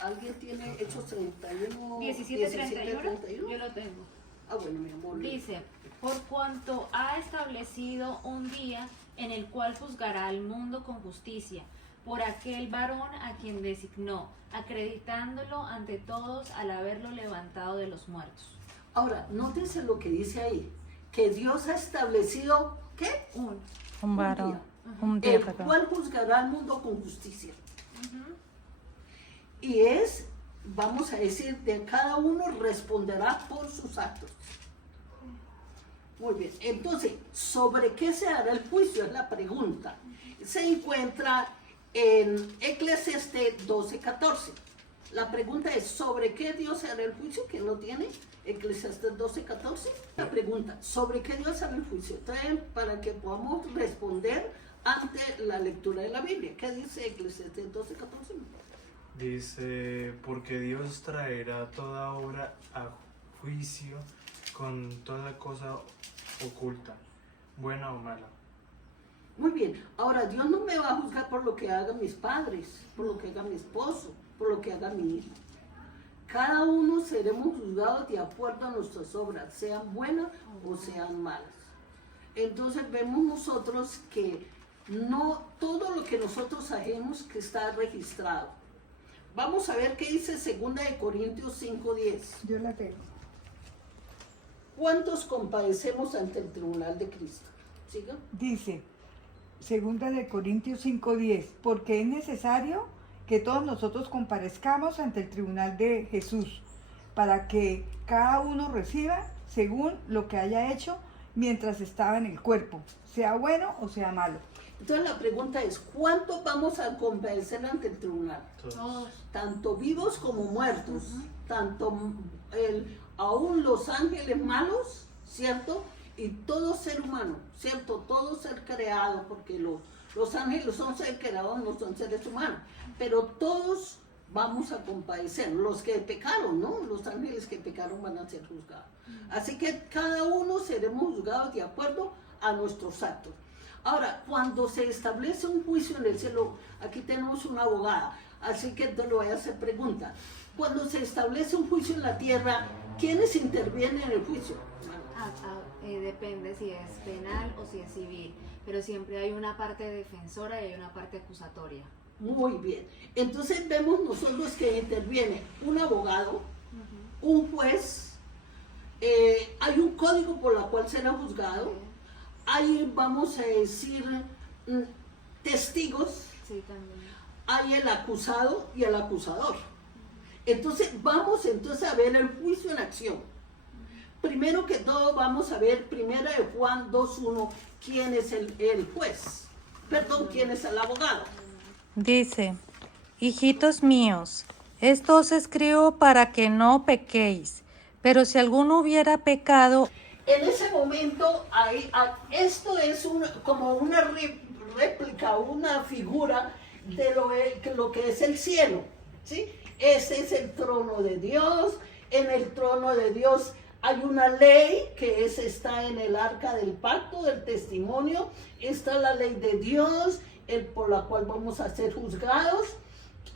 ¿Alguien tiene Hechos 31? 17:31, yo lo tengo. Ah, bueno, mi amor. Dice, por cuanto ha establecido un día en el cual juzgará al mundo con justicia, por aquel varón a quien designó, acreditándolo ante todos al haberlo levantado de los muertos. Ahora, nótense lo que dice ahí, que Dios ha establecido, ¿qué? Un varón. día, Un día, el perdón. cual juzgará al mundo con justicia. Y es, vamos a decir, de cada uno responderá por sus actos. Muy bien, entonces, ¿sobre qué se hará el juicio? Es la pregunta. Se encuentra en Eclesiastés 12:14. La pregunta es, ¿sobre qué Dios hará el juicio? ¿Quién lo tiene? Eclesiastés 12:14. La pregunta, ¿sobre qué Dios hará el juicio? Traen para que podamos responder ante la lectura de la Biblia. ¿Qué dice Eclesiastés 12:14? Dice, porque Dios traerá toda obra a juicio con toda cosa oculta, buena o mala. Muy bien, ahora Dios no me va a juzgar por lo que hagan mis padres, por lo que haga mi esposo, por lo que haga mi hijo. Cada uno seremos juzgados de acuerdo a nuestras obras, sean buenas o sean malas. Entonces vemos nosotros que no todo lo que nosotros hacemos que está registrado. Vamos a ver qué dice 2 Corintios 5:10. Yo la tengo. ¿Cuántos compadecemos ante el tribunal de Cristo? ¿Siga? Dice, 2 Corintios 5:10, porque es necesario que todos nosotros comparezcamos ante el tribunal de Jesús, para que cada uno reciba según lo que haya hecho mientras estaba en el cuerpo, sea bueno o sea malo. Entonces la pregunta es, ¿cuántos vamos a compadecer ante el tribunal? Todos. Tanto vivos como muertos, tanto aún los ángeles malos, ¿cierto? Y todo ser humano, ¿cierto? Todo ser creado, porque los ángeles son seres creados, no son seres humanos, pero todos vamos a compadecer, los que pecaron, ¿no? Los ángeles que pecaron van a ser juzgados. Así que cada uno seremos juzgados de acuerdo a nuestros actos. Ahora, cuando se establece un juicio en el cielo, aquí tenemos una abogada, así que te lo voy a hacer pregunta. Cuando se establece un juicio en la tierra, ¿quiénes intervienen en el juicio? Depende si es penal o si es civil, pero siempre hay una parte defensora y hay una parte acusatoria. Muy bien. Entonces vemos nosotros que interviene un abogado, un juez, hay un código por el cual será juzgado, hay, vamos a decir, testigos, Sí, también. hay el acusado y el acusador. Entonces vamos a ver el juicio en acción. Primero que todo vamos a ver 1 Juan 2:1, quién es el juez, perdón, quién es el abogado. Dice, hijitos míos, esto os escribo para que no pequéis, pero si alguno hubiera pecado, En ese momento, esto es como una réplica, una figura de lo que es el cielo, ¿sí? Ese es el trono de Dios. En el trono de Dios hay una ley que está en el arca del pacto, del testimonio. Está la ley de Dios, por la cual vamos a ser juzgados.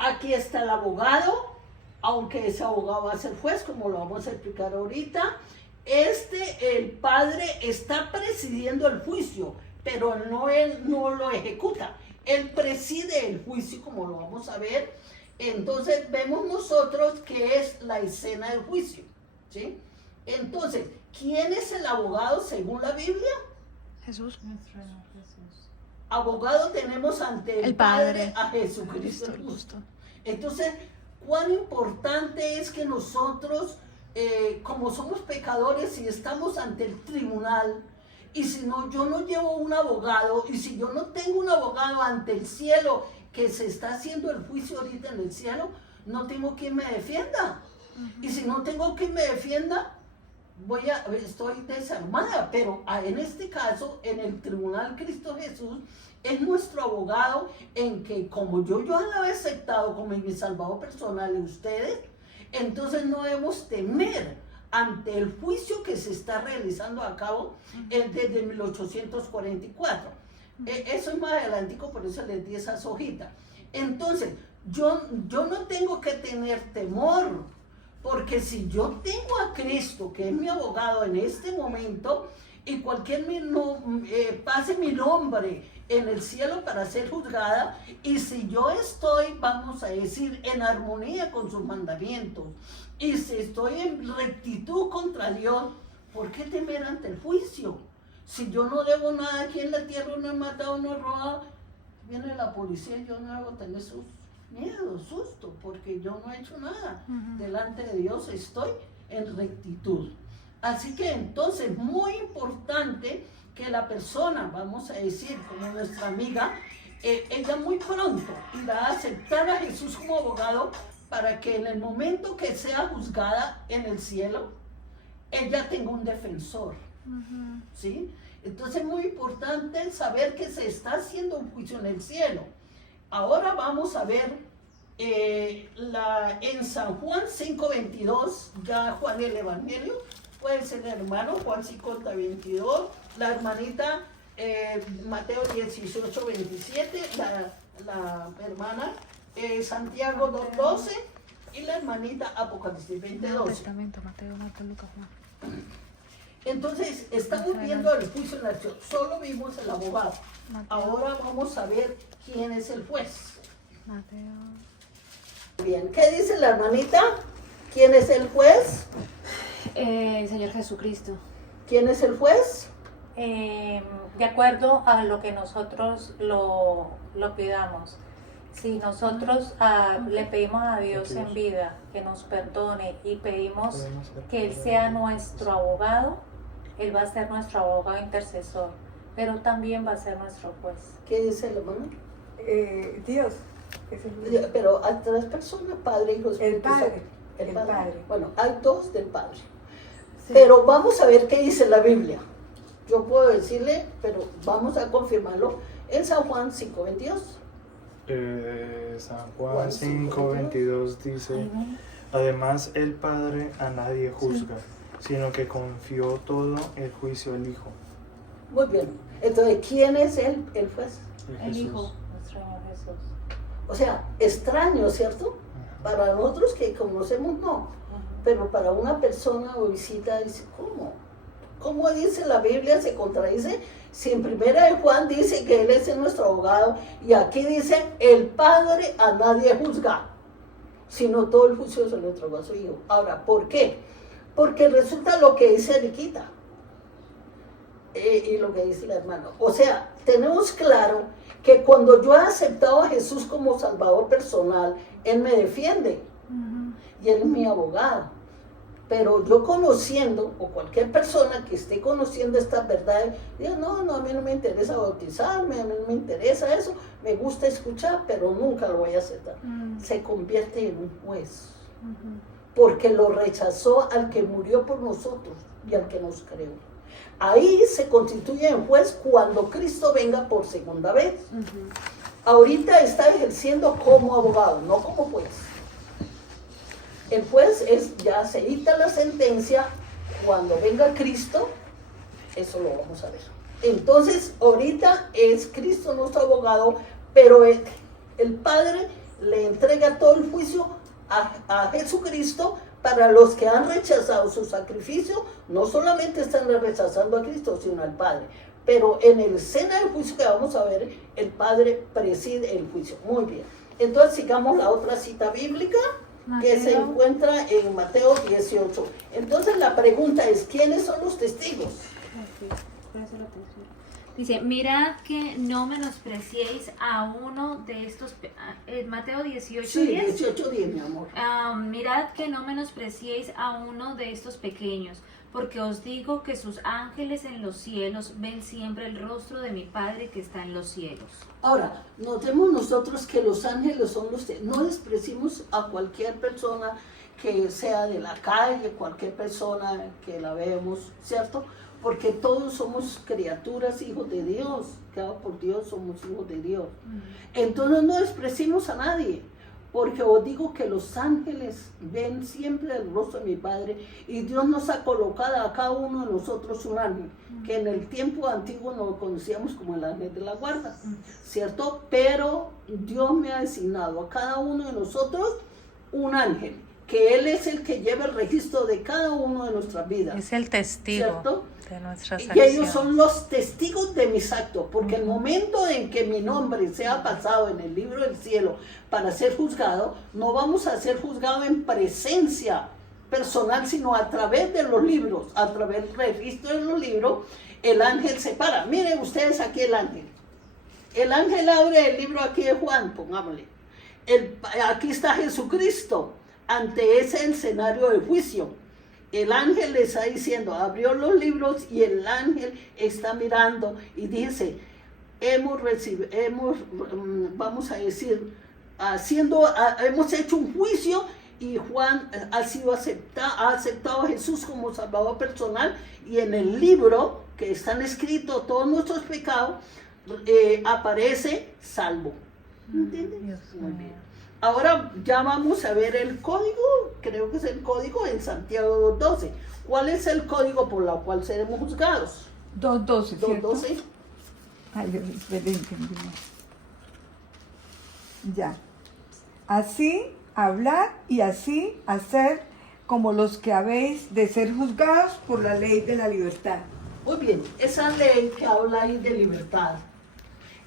Aquí está el abogado, aunque ese abogado va a ser juez, como lo vamos a explicar ahorita. El padre está presidiendo el juicio, pero él no lo ejecuta. Él preside el juicio, como lo vamos a ver. Entonces vemos nosotros que es la escena del juicio, ¿sí? Entonces, ¿quién es el abogado según la Biblia? Jesús. Abogado tenemos ante el Padre a Jesucristo el justo. Entonces, cuán importante es que nosotros, como somos pecadores, si estamos ante el tribunal, y si no, yo no llevo un abogado, y si yo no tengo un abogado ante el cielo, que se está haciendo el juicio ahorita en el cielo, no tengo quien me defienda. Y si no tengo quien me defienda, estoy desarmada. Pero en este caso, en el tribunal Cristo Jesús, es nuestro abogado, en que como yo lo he aceptado como mi salvador personal de ustedes, entonces no debemos temer ante el juicio que se está realizando a cabo desde 1844. Eso es más adelantico, por eso les di esas hojitas. Entonces, yo no tengo que tener temor, porque si yo tengo a Cristo, que es mi abogado en este momento, y pase mi nombre en el cielo para ser juzgada, y si yo estoy, vamos a decir, en armonía con sus mandamientos, y si estoy en rectitud contra Dios, ¿por qué temer ante el juicio? Si yo no debo nada aquí en la tierra, no he matado, no he robado, viene la policía y yo no debo tener sus miedos, susto, porque yo no he hecho nada. Delante de Dios estoy en rectitud. Así que entonces, muy importante que la persona, vamos a decir, como nuestra amiga, ella muy pronto irá a aceptar a Jesús como abogado para que en el momento que sea juzgada en el cielo, ella tenga un defensor. ¿Sí? Entonces es muy importante saber que se está haciendo un juicio en el cielo. Ahora vamos a ver en San Juan 5:22, ya Juan el Evangelio, puede ser el hermano Juan 5:22, la hermanita Mateo 18:27, la hermana Santiago 2:12 y la hermanita Apocalipsis 20:12. Mateo, Lucas, Juan. Entonces, estamos viendo el juicio en la acción. Solo vimos el abogado. Ahora vamos a ver quién es el juez. Mateo. Bien, ¿qué dice la hermanita? ¿Quién es el juez? El Señor Jesucristo. ¿Quién es el juez? De acuerdo a lo que nosotros lo pidamos. Si nosotros le pedimos a Dios en vida que nos perdone y pedimos que Él sea nuestro abogado, Él va a ser nuestro abogado intercesor, pero también va a ser nuestro juez. ¿Qué dice el hermano? Dios. Es el Pero hay tres personas, Padre, Hijo, Espíritu Padre. Santo. El Padre. Padre. Bueno, hay dos del Padre. Sí. Pero vamos a ver qué dice la Biblia. Yo puedo decirle, pero vamos a confirmarlo en San Juan 5:22. San Juan 5:22 dice: además el Padre a nadie juzga, sino que confió todo el juicio al Hijo. Muy bien. Entonces, ¿quién es el juez? El Hijo. Nuestro Señor Jesús. O sea, extraño, ¿cierto? Para nosotros que conocemos, no. Pero para una persona o visita, dice, ¿cómo? ¿Cómo dice la Biblia? Se contradice. Si en primera de Juan dice que Él es nuestro abogado, y aquí dice, el Padre a nadie juzga, sino todo el juicio se lo entregó a su Hijo. Ahora, ¿por qué? Porque resulta lo que dice Eriquita, y lo que dice la hermana. O sea, tenemos claro que cuando yo he aceptado a Jesús como Salvador personal, Él me defiende, y Él es mi abogado. Pero yo conociendo, o cualquier persona que esté conociendo estas verdades, diga, no, a mí no me interesa bautizarme, a mí no me interesa eso, me gusta escuchar, pero nunca lo voy a aceptar. Se convierte en un juez, porque lo rechazó al que murió por nosotros y al que nos creó. Ahí se constituye en juez cuando Cristo venga por segunda vez. Ahorita está ejerciendo como abogado, no como juez. El juez ya se dicta la sentencia, cuando venga Cristo, eso lo vamos a ver. Entonces, ahorita es Cristo nuestro abogado, pero el Padre le entrega todo el juicio a Jesucristo. Para los que han rechazado su sacrificio, no solamente están rechazando a Cristo, sino al Padre. Pero en el seno del juicio que vamos a ver, el Padre preside el juicio. Muy bien. Entonces, sigamos la otra cita bíblica, que se encuentra en Mateo 18. Entonces la pregunta es, ¿quiénes son los testigos? Dice, mirad que no menospreciéis a uno de estos, Mateo 18:10. Sí, 18:10, mi amor. Mirad que no menospreciéis a uno de estos pequeños, porque os digo que sus ángeles en los cielos ven siempre el rostro de mi Padre que está en los cielos. Ahora, notemos nosotros que los ángeles son los que no despreciamos a cualquier persona que sea de la calle, cualquier persona que la vemos, ¿cierto? Porque todos somos criaturas, hijos de Dios, creados por Dios, somos hijos de Dios. Entonces no despreciamos a nadie, porque os digo que los ángeles ven siempre el rostro de mi Padre, y Dios nos ha colocado a cada uno de nosotros un ángel, que en el tiempo antiguo nos conocíamos como el ángel de la guarda, ¿cierto? Pero Dios me ha designado a cada uno de nosotros un ángel, que Él es el que lleva el registro de cada uno de nuestras vidas. Es el testigo, ¿cierto? de nuestras Y acciones. ellos son los testigos de mis actos, porque el momento en que mi nombre sea pasado en el libro del cielo para ser juzgado, no vamos a ser juzgados en presencia personal, sino a través de los libros, a través del registro de los libros. El ángel se para. Miren ustedes aquí el ángel. El ángel abre el libro aquí de Juan, pongámosle. Aquí está Jesucristo ante ese escenario de juicio. El ángel le está diciendo, abrió los libros, y el ángel está mirando y dice, vamos a decir, hemos hecho un juicio, y Juan ha aceptado a Jesús como Salvador personal, y en el libro que están escritos todos nuestros pecados, aparece salvo. ¿Entienden? Muy bien. Ahora ya vamos a ver el código, creo que es el código en Santiago 2:12. ¿Cuál es el código por el cual seremos juzgados? 2:12, ¿cierto? 2:12. Ay, yo entendí. Ya. Así hablar y así hacer, como los que habéis de ser juzgados por la ley de la libertad. Muy bien, esa ley que habla ahí de libertad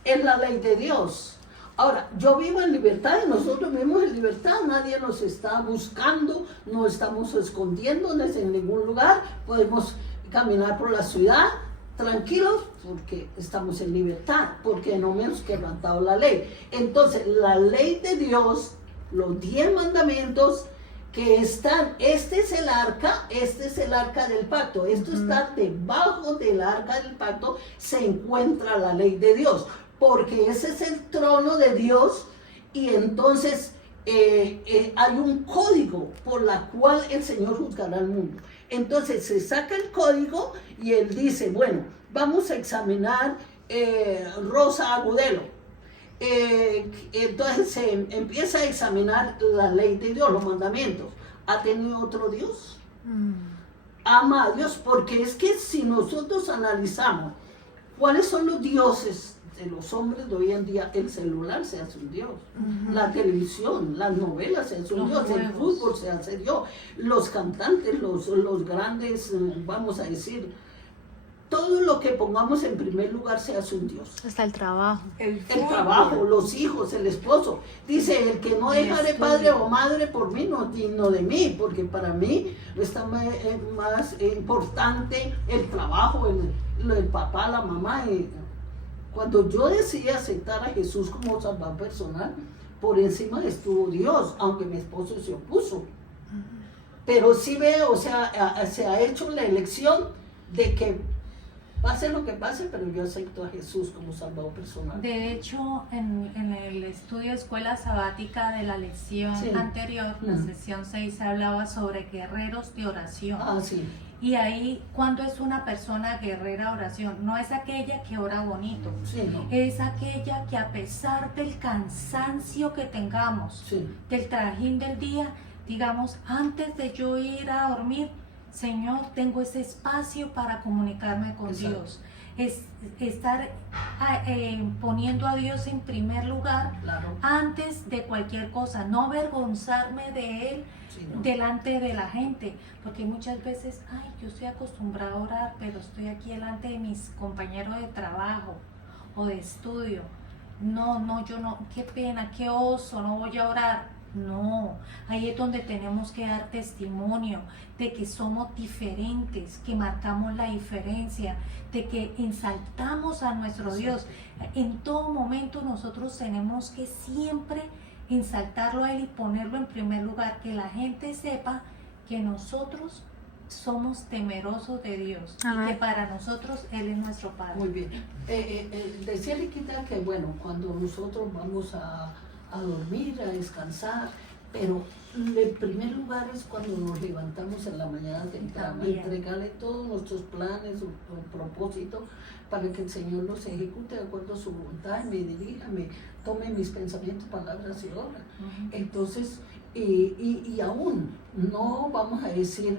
es la ley de Dios. Ahora, yo vivo en libertad y nosotros vivimos en libertad, nadie nos está buscando, no estamos escondiéndonos en ningún lugar, podemos caminar por la ciudad tranquilos porque estamos en libertad, porque no hemos quebrantado la ley. Entonces, la ley de Dios, los 10 mandamientos que están, este es el arca del pacto, esto está debajo del arca del pacto, se encuentra la ley de Dios, porque ese es el trono de Dios, y entonces hay un código por la cual el Señor juzgará al mundo. Entonces se saca el código y Él dice, bueno, vamos a examinar Rosa Agudelo. Entonces se empieza a examinar la ley de Dios, los mandamientos. ¿Ha tenido otro Dios? Ama a Dios, porque es que si nosotros analizamos cuáles son los dioses de los hombres de hoy en día, el celular se hace un Dios, la televisión, las novelas se hace un Dios, el fútbol se hace Dios, los cantantes, los grandes, vamos a decir, todo lo que pongamos en primer lugar se hace un Dios. Hasta el trabajo. El trabajo, los hijos, el esposo. Dice, el que no deja de padre o madre por mí no es digno de mí, porque para mí está más importante el trabajo, el papá, la mamá. Cuando yo decidí aceptar a Jesús como Salvador personal, por encima estuvo Dios, aunque mi esposo se opuso. Pero sí veo, o sea, se ha hecho la elección de que pase lo que pase, pero yo acepto a Jesús como Salvador personal. De hecho, en el estudio de escuela sabática de la lección anterior, la sesión 6, hablaba sobre guerreros de oración. Ah, sí. Y ahí, cuando es una persona guerrera de oración, no es aquella que ora bonito, Sí, no. es aquella que a pesar del cansancio que tengamos, del trajín del día, digamos, antes de yo ir a dormir, Señor, tengo ese espacio para comunicarme con Dios. Es estar poniendo a Dios en primer lugar, antes de cualquier cosa, no avergonzarme de Él delante de la gente, porque muchas veces, yo estoy acostumbrada a orar, pero estoy aquí delante de mis compañeros de trabajo o de estudio. Yo no, qué pena, qué oso, no voy a orar. No, ahí es donde tenemos que dar testimonio de que somos diferentes, que marcamos la diferencia, de que ensaltamos a nuestro Dios. En todo momento nosotros tenemos que siempre ensaltarlo a Él y ponerlo en primer lugar, que la gente sepa que nosotros somos temerosos de Dios y que para nosotros Él es nuestro Padre. Muy bien. Decía Riquita que bueno, cuando nosotros vamos a dormir, a descansar, Pero en primer lugar es cuando nos levantamos en la mañana temprano, También. entregarle todos nuestros planes o propósitos para que el Señor los ejecute de acuerdo a su voluntad, me dirija, me tome mis pensamientos, palabras y obras. Entonces, y aún no vamos a decir,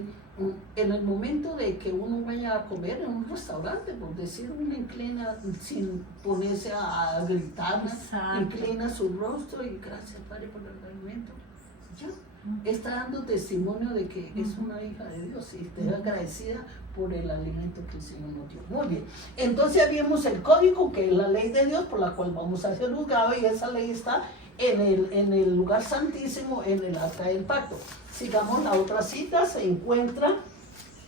en el momento de que uno vaya a comer en un restaurante, por decir, uno inclina sin ponerse a gritar, Exacto. inclina su rostro y gracias Padre por el alimento. Ya, está dando testimonio de que es una hija de Dios y está agradecida por el alimento que el Señor nos dio. Muy bien, entonces ya vimos el código, que es la ley de Dios por la cual vamos a ser juzgados, y esa ley está en el lugar santísimo, en el arca del pacto. Sigamos, la otra cita se encuentra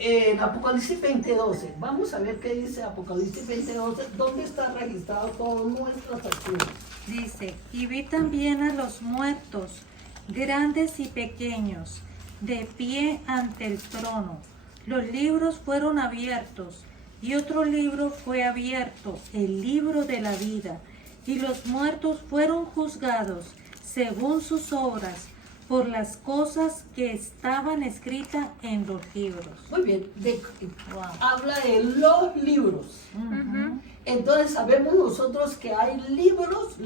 en Apocalipsis 20:12. Vamos a ver qué dice Apocalipsis 20:12, dónde está registrado todas nuestras acciones. Dice, y vi también a los muertos, grandes y pequeños, de pie ante el trono. Los libros fueron abiertos, y otro libro fue abierto, el libro de la vida, y los muertos fueron juzgados según sus obras, por las cosas que estaban escritas en los libros. Muy bien, Wow. habla de los libros. Entonces sabemos nosotros que hay libros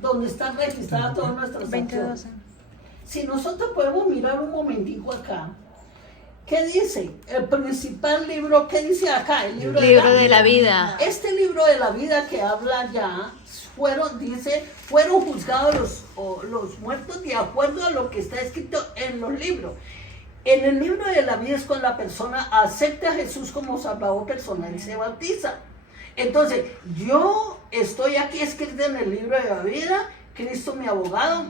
donde están registradas todas nuestras acciones. Si nosotros podemos mirar un momentico acá, ¿qué dice? El principal libro, ¿qué dice acá? El libro de la vida. Este libro de la vida que habla ya, fueron juzgados los muertos de acuerdo a lo que está escrito en los libros. En el libro de la vida es cuando la persona acepta a Jesús como Salvador personal y se bautiza. Entonces, yo estoy aquí escrito en el libro de la vida, Cristo mi abogado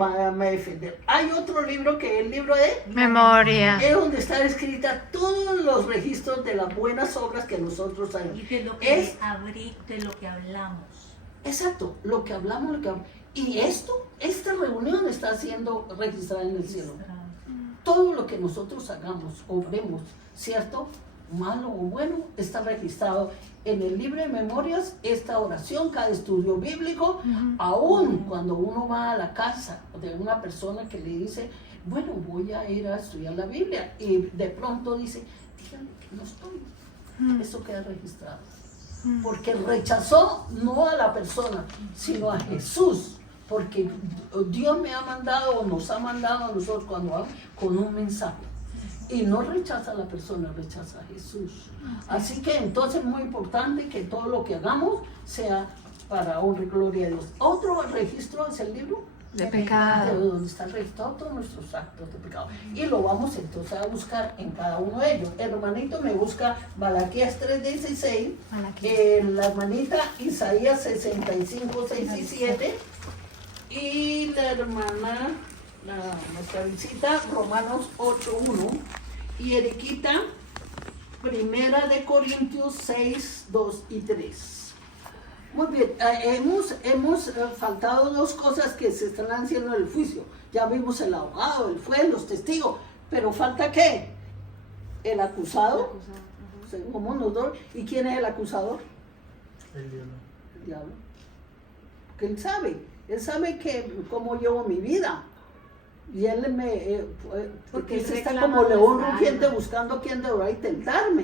va a defender. Hay otro libro que es el libro de Memoria. es donde están escritas todos los registros de las buenas obras que nosotros hacemos. Y de lo Es- que de lo que hablamos. Exacto, lo que hablamos. Y esta reunión está siendo registrada en el cielo. Todo lo que nosotros hagamos, obremos, ¿cierto? Malo o bueno, está registrado en el libro de memorias. Esta oración, cada estudio bíblico, aún cuando uno va a la casa de una persona que le dice, bueno, voy a ir a estudiar la Biblia, y de pronto dice, díganle que no estoy. Eso queda registrado. Porque rechazó no a la persona, sino a Jesús. Porque Dios me ha mandado o nos ha mandado a nosotros cuando vamos con un mensaje. Y no rechaza a la persona, rechaza a Jesús. Así que entonces es muy importante que todo lo que hagamos sea para honra y gloria a Dios. Otro registro es el libro De de pecado. donde están registrados todos nuestros actos de pecado. Y lo vamos entonces a buscar en cada uno de ellos. El hermanito me busca Malaquías 3:16, la hermanita Isaías 65:6 y 7, y la hermana, nuestra visita, Romanos 8:1, y Eriquita, Primera de Corintios 6:2 y 3. Muy bien, hemos faltado dos cosas que se están haciendo en el juicio. Ya vimos el abogado, el juez, los testigos, pero falta ¿qué? El acusado, como nosotros. ¿Y quién es el acusador? El diablo. El diablo. Que él sabe que cómo llevo mi vida. Y él porque él está reclama como león nuestra rugiente alma. buscando a quien devorar y tentarme.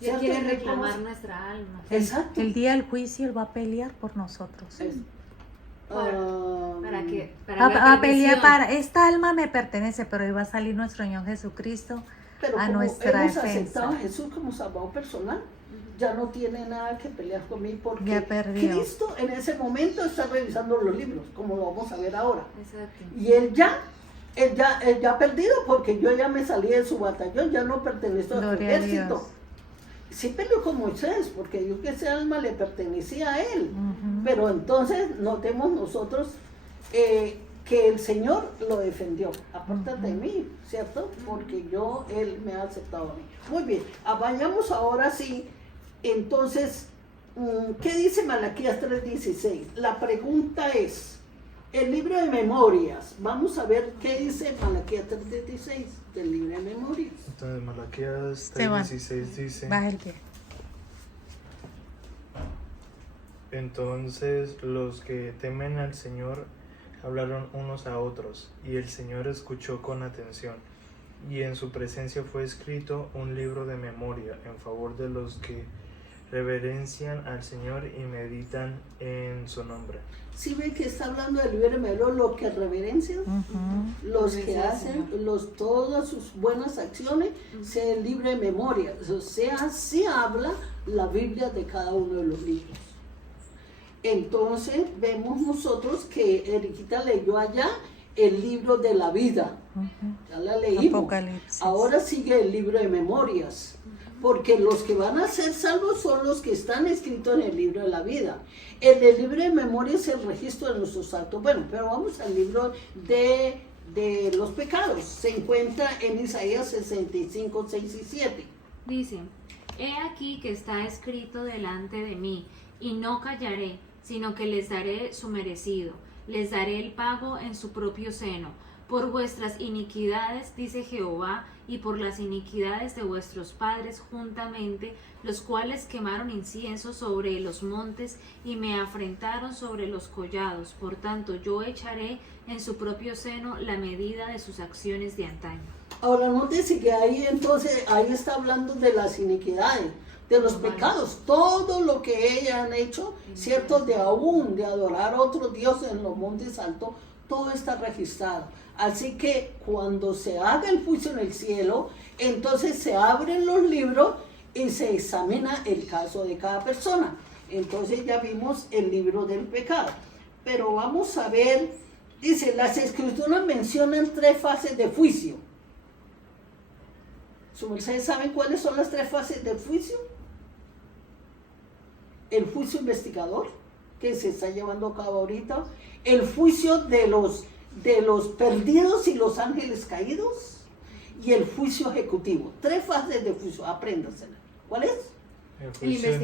Y él ¿Cierto? quiere Él reclamar reconoce- nuestra alma. Exacto. El día del juicio Él va a pelear por nosotros. Es- Para que para Va la a pelear perdición. para, esta alma me pertenece, pero hoy va a salir nuestro Señor Jesucristo Pero a como nuestra hemos defensa. aceptado a Jesús como salvador personal, ya no tiene nada que pelear conmigo, porque Ya perdió. Cristo en ese momento está revisando los libros, como lo vamos a ver ahora. Exacto. Y él ya ha perdido, porque yo ya me salí de su batallón, ya no pertenezco a su Gloria a ejército. Dios. Sí peleó con Moisés, porque yo que ese alma le pertenecía a él. Ujú. Pero entonces notemos nosotros que el Señor lo defendió. Apártate de mí, ¿cierto? Porque Él me ha aceptado a mí. Muy bien, vayamos ahora sí. Entonces, ¿qué dice Malaquías 3:16? La pregunta es, el libro de memorias, vamos a ver qué dice Malaquías 3:16 del libro de memorias. Entonces Malaquías Esteban. 3:16 dice, Baja el pie. entonces los que temen al Señor hablaron unos a otros, y el Señor escuchó con atención, y en su presencia fue escrito un libro de memoria en favor de los que reverencian al Señor y meditan en su nombre. ¿Sí ve que está hablando del libro de memoria, los que reverencian? Los que hacen todas sus buenas acciones, sea el libro de memoria. O sea, sí habla la Biblia de cada uno de los libros. Entonces vemos nosotros que Eriquita leyó allá el libro de la vida. Ya la leímos. Apocalipsis. Ahora sigue el libro de memorias. Porque los que van a ser salvos son los que están escritos en el libro de la vida. En el libro de memoria es el registro de nuestros actos. Bueno, pero vamos al libro de los pecados. Se encuentra en Isaías 65, 6 y 7. Dice, he aquí que está escrito delante de mí, y no callaré, sino que les daré su merecido, les daré el pago en su propio seno. Por vuestras iniquidades, dice Jehová, y por las iniquidades de vuestros padres juntamente, los cuales quemaron incienso sobre los montes y me afrentaron sobre los collados. Por tanto, yo echaré en su propio seno la medida de sus acciones de antaño. Ahora nótese que ahí entonces, ahí está hablando de las iniquidades, de los pecados, todo lo que ellas han hecho, cierto, de adorar a otro Dios en los montes altos, todo está registrado. Así que cuando se haga el juicio en el cielo, entonces se abren los libros y se examina el caso de cada persona. Entonces ya vimos el libro del pecado. Pero vamos a ver, dice, las escrituras mencionan 3 fases de juicio. ¿Ustedes saben cuáles son las 3 fases del juicio? El juicio investigador, que se está llevando a cabo ahorita, el juicio de los perdidos y los ángeles caídos, y el juicio ejecutivo. 3 fases de juicio, apréndasela. ¿Cuál es? El juicio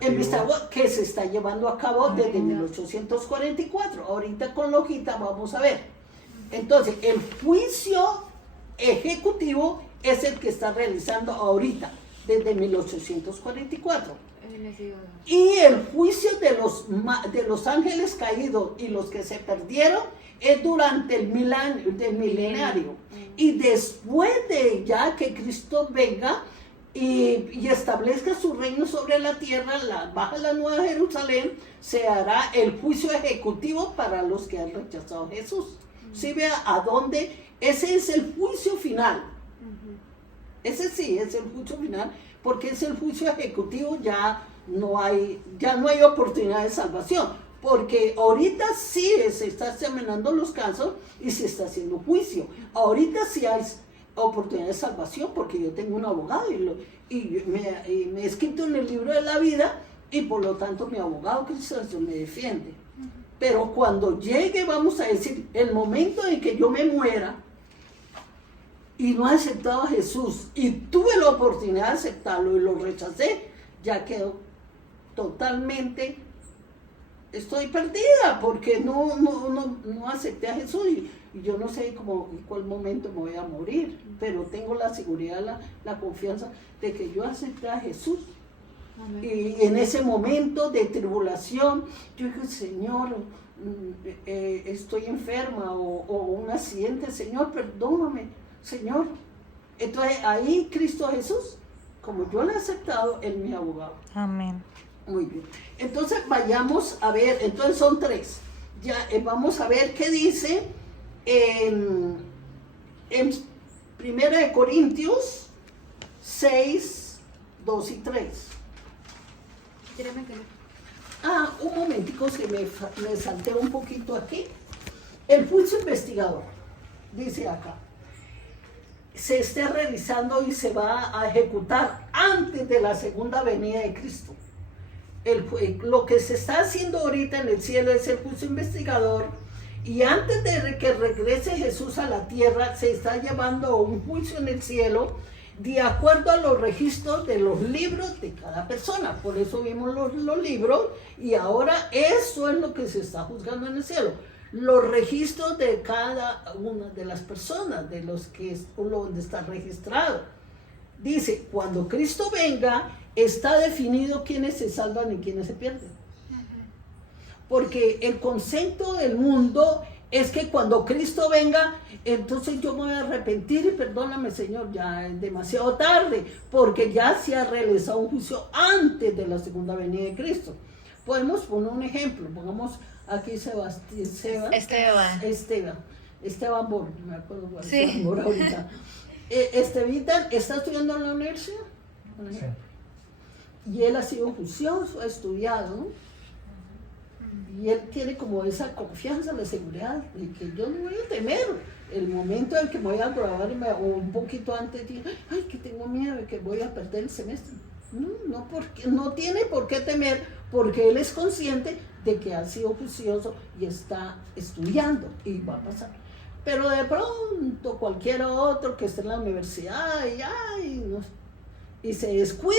Investigador, que se está llevando a cabo desde 1844. Ahorita con Lojita vamos a ver. Entonces, el juicio ejecutivo es el que está realizando ahorita, desde 1844. Y el juicio de los ángeles caídos y los que se perdieron es durante el milenario. Y después de ya que Cristo venga y establezca su reino sobre la tierra, baja la Nueva Jerusalén, se hará el juicio ejecutivo para los que han rechazado a Jesús. ¿Sí vea a dónde? Ese es el juicio final. Ese sí es el juicio final, porque es el juicio ejecutivo, ya no hay oportunidad de salvación, porque ahorita sí se está examinando los casos y se está haciendo juicio. Ahorita sí hay oportunidad de salvación, porque yo tengo un abogado y me he escrito en el libro de la vida, y por lo tanto mi abogado Cristo me defiende. Pero cuando llegue, vamos a decir, el momento en que yo me muera y no he aceptado a Jesús y tuve la oportunidad de aceptarlo y lo rechacé, ya quedo totalmente, estoy perdida porque no acepté a Jesús, y yo no sé en cuál momento me voy a morir, pero tengo la seguridad, la confianza de que yo acepté a Jesús. Amén. Y en ese momento de tribulación, yo dije, Señor, estoy enferma o un accidente, Señor, perdóname, Señor. Entonces ahí Cristo Jesús, como yo lo he aceptado, es mi abogado. Amén. Muy bien. Entonces vayamos a ver, entonces son 3. Ya vamos a ver qué dice en 1 Corintios 6, 2 y 3. Un momentico, que me salté un poquito aquí. El juicio investigador, dice acá, se está realizando y se va a ejecutar antes de la segunda venida de Cristo. Lo que se está haciendo ahorita en el cielo es el juicio investigador, y antes de que regrese Jesús a la tierra se está llevando un juicio en el cielo de acuerdo a los registros de los libros de cada persona. Por eso vimos los libros, y ahora eso es lo que se está juzgando en el cielo, los registros de cada una de las personas, de los que donde está registrado. Dice, cuando Cristo venga, está definido quiénes se salvan y quiénes se pierden. Porque el concepto del mundo es que cuando Cristo venga, entonces yo me voy a arrepentir y perdóname, Señor, ya es demasiado tarde, porque ya se ha realizado un juicio antes de la segunda venida de Cristo. Podemos poner un ejemplo, pongamos aquí Esteban Borg, me acuerdo cuál es Esteban Borg ahorita. Estevita está estudiando en la universidad. Sí. Y él ha sido juicioso, ha estudiado, ¿no? Y él tiene como esa confianza, la seguridad de que yo no voy a temer el momento en que me voy a grabar o un poquito antes digo, ay, que tengo miedo de que voy a perder el semestre. No tiene por qué temer, porque él es consciente de que ha sido juicioso y está estudiando y va a pasar. Pero de pronto cualquier otro que esté en la universidad y se descuide,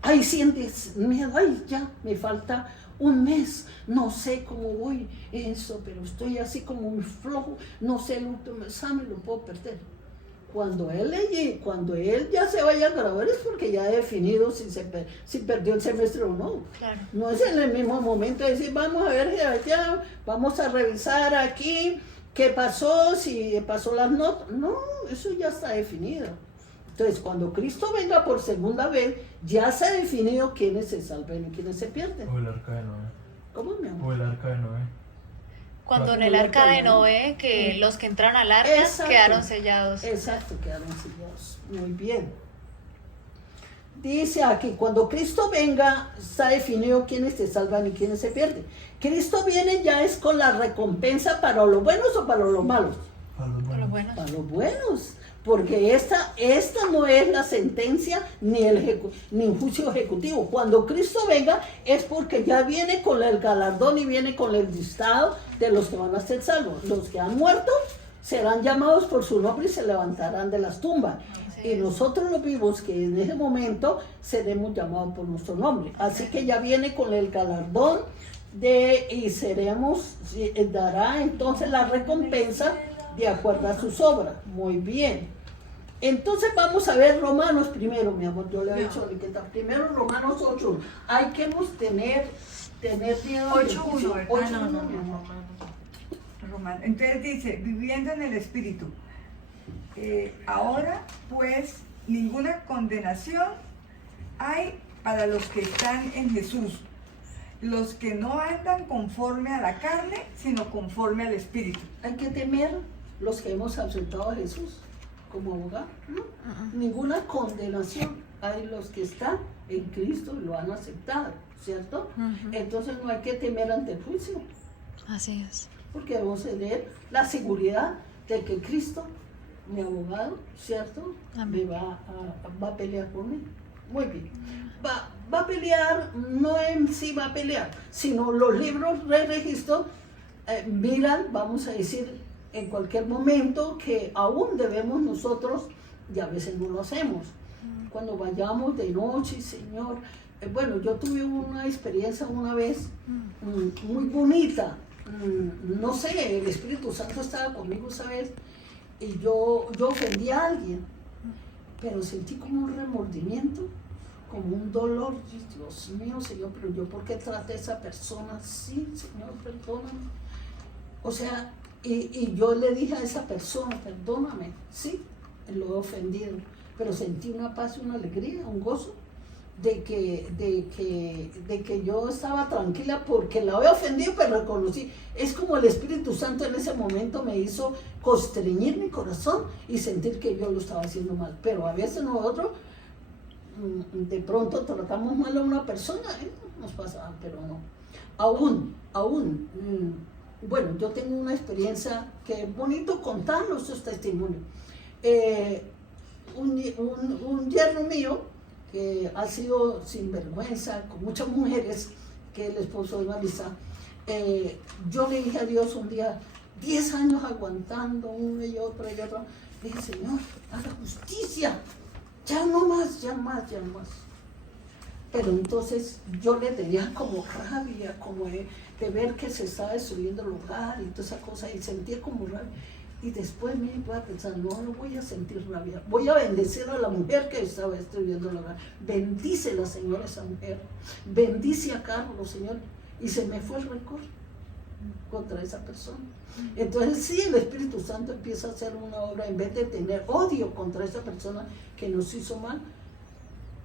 ahí sientes miedo, ay, ya me falta un mes, no sé cómo voy eso, pero estoy así como muy flojo, no sé el último examen, lo puedo perder. Cuando él ya se vaya a graduar es porque ya ha definido si perdió el semestre o no. Claro. No es en el mismo momento de decir, vamos a ver, ya, vamos a revisar aquí qué pasó, si pasó las notas. No, eso ya está definido. Entonces, cuando Cristo venga por segunda vez, ya se ha definido quiénes se salvan y quiénes se pierden. O el arca de Noé. ¿Cómo, mi amor? O el arca de Noé. Cuando en el arca de Noé, que los que entraron al arca quedaron sellados. Exacto, quedaron sellados. Muy bien. Dice aquí, cuando Cristo venga, está definido quiénes se salvan y quiénes se pierden. Cristo viene ya es con la recompensa para los buenos o para los malos. Para los Por lo buenos. bueno. Para los buenos. Porque esta no es la sentencia ni un juicio ejecutivo. Cuando Cristo venga es porque ya viene con el galardón y viene con el listado de los que van a ser salvos. Los que han muerto serán llamados por su nombre y se levantarán de las tumbas. Y nosotros los vivos que en ese momento seremos llamados por nuestro nombre. Así que ya viene con el galardón dará entonces la recompensa de acuerdo a sus obras. Muy bien. Entonces vamos a ver Romanos primero, mi amor. Yo le he dicho primero Romanos 8. Hay que tener miedo. 8:1, ¿verdad? No. Romano. Entonces dice, viviendo en el Espíritu. Ahora, pues, ninguna condenación hay para los que están en Jesús, los que no andan conforme a la carne, sino conforme al Espíritu. Hay que temer los que hemos aceptado a Jesús como abogado, ¿no? Ninguna condenación hay los que están en Cristo y lo han aceptado, ¿cierto? Entonces no hay que temer ante el juicio, Así es. porque debemos tener la seguridad de que Cristo, mi abogado, ¿cierto? Me va a pelear por mí. Muy bien. Va a pelear, no en sí va a pelear, sino los libros de registro miran, vamos a decir, en cualquier momento que aún debemos nosotros, y a veces no lo hacemos. Cuando vayamos de noche, Señor, bueno, yo tuve una experiencia una vez muy bonita. No sé, el Espíritu Santo estaba conmigo esa vez y yo ofendí a alguien, pero sentí como un remordimiento, como un dolor. Dios mío, Señor, pero yo ¿por qué traté a esa persona así? Señor, perdóname. O sea, y yo le dije a esa persona, perdóname, sí, lo he ofendido, pero sentí una paz, una alegría, un gozo de que yo estaba tranquila porque la había ofendido, pero reconocí. Es como el Espíritu Santo en ese momento me hizo constreñir mi corazón y sentir que yo lo estaba haciendo mal. Pero a veces nosotros de pronto tratamos mal a una persona, nos pasa, pero no. Aún, bueno, yo tengo una experiencia que es bonito contar nuestros testimonios. Un yerno mío que ha sido sinvergüenza con muchas mujeres, que el esposo de Marisa, yo le dije a Dios un día, 10 años aguantando una y otra, le dije, Señor, haga justicia, ya no más. Pero entonces yo le tenía como rabia, como de ver que se estaba destruyendo el hogar y toda esa cosa, y sentía como rabia. Y después me iba a pensar, no voy a sentir rabia, voy a bendecir a la mujer que estaba destruyendo el hogar. Bendícela, Señor, esa mujer. Bendice a Carlos, Señor. Y se me fue el rencor. contra esa persona. Entonces sí, el Espíritu Santo empieza a hacer una obra, en vez de tener odio contra esa persona que nos hizo mal,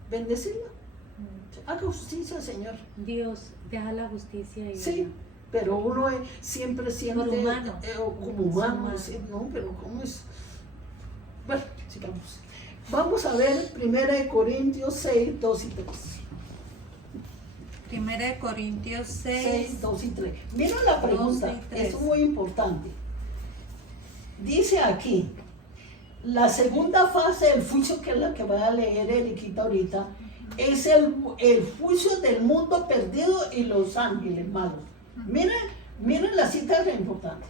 bendecirla. Haga justicia, Señor. Dios deja la justicia y Sí, pero uno siempre siente Por humano. como humano, Humano. decir, no, pero ¿cómo es? Bueno, sigamos. Vamos a ver 1 Corintios 6, 2 y 3. 1 Corintios 6, 2 y 3. Mira la pregunta, 2 y 3. es muy importante. Dice aquí, la segunda fase del juicio, que es la que va a leer Eriquita ahorita, es el juicio del mundo perdido y los ángeles malos. Miren la cita, es importante.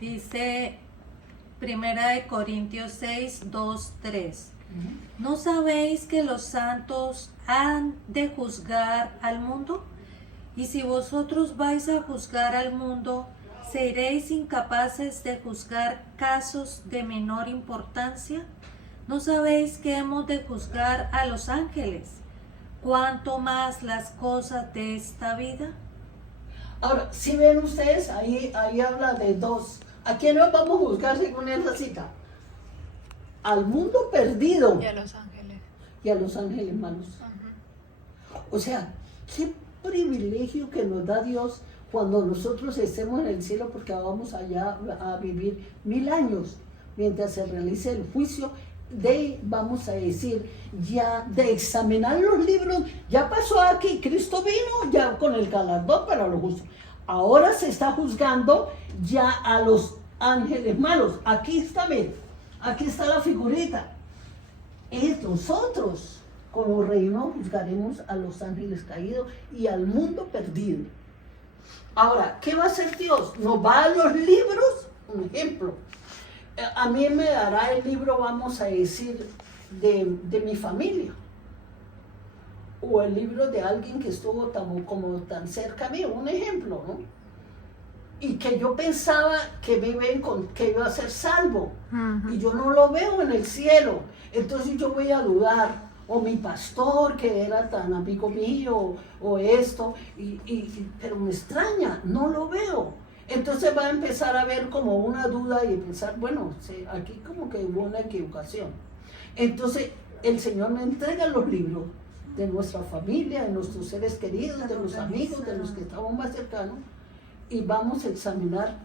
Dice 1 Corintios 6, 2, 3. ¿No sabéis que los santos han de juzgar al mundo? Y si vosotros vais a juzgar al mundo, ¿seréis incapaces de juzgar casos de menor importancia? ¿No sabéis que hemos de juzgar a los ángeles? ¿Cuánto más las cosas de esta vida? Ahora, si ven ustedes, ahí habla de dos. ¿A quién nos vamos a juzgar según esa cita? Al mundo perdido Y a los ángeles. y a los ángeles malos. O sea, qué privilegio que nos da Dios cuando nosotros estemos en el cielo, porque vamos allá a vivir 1000 años mientras se realice el juicio vamos a decir, ya de examinar los libros. Ya pasó aquí, Cristo vino ya con el galardón para los justos. Ahora se está juzgando ya a los ángeles malos. Aquí está, miren, aquí está la figurita. Es nosotros, como reino, juzgaremos a los ángeles caídos y al mundo perdido. Ahora, ¿qué va a hacer Dios? Nos va a los libros, un ejemplo. A mí me dará el libro, vamos a decir, de mi familia. O el libro de alguien que estuvo tan cerca a mí, un ejemplo, ¿no? Y que yo pensaba que que iba a ser salvo. Y yo no lo veo en el cielo. Entonces yo voy a dudar. O mi pastor, que era tan amigo mío, o esto. Pero me extraña, no lo veo. Entonces va a empezar a ver como una duda y pensar, bueno, aquí como que hubo una equivocación. Entonces el Señor me entrega los libros de nuestra familia, de nuestros seres queridos, de los amigos, de los que estamos más cercanos, y vamos a examinar,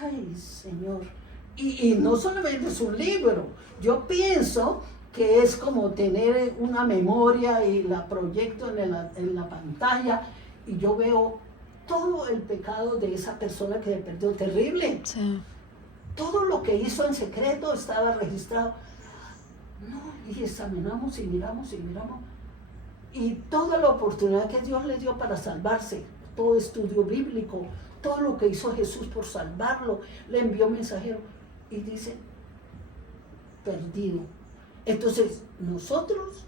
ay Señor, y no solamente es un libro, yo pienso que es como tener una memoria y la proyecto en la pantalla, y yo veo todo el pecado de esa persona que le perdió, terrible. Sí. Todo lo que hizo en secreto estaba registrado. No, y examinamos y miramos y miramos. Y toda la oportunidad que Dios le dio para salvarse, todo estudio bíblico, todo lo que hizo Jesús por salvarlo, le envió mensajero. Y dice, perdido. Entonces, nosotros,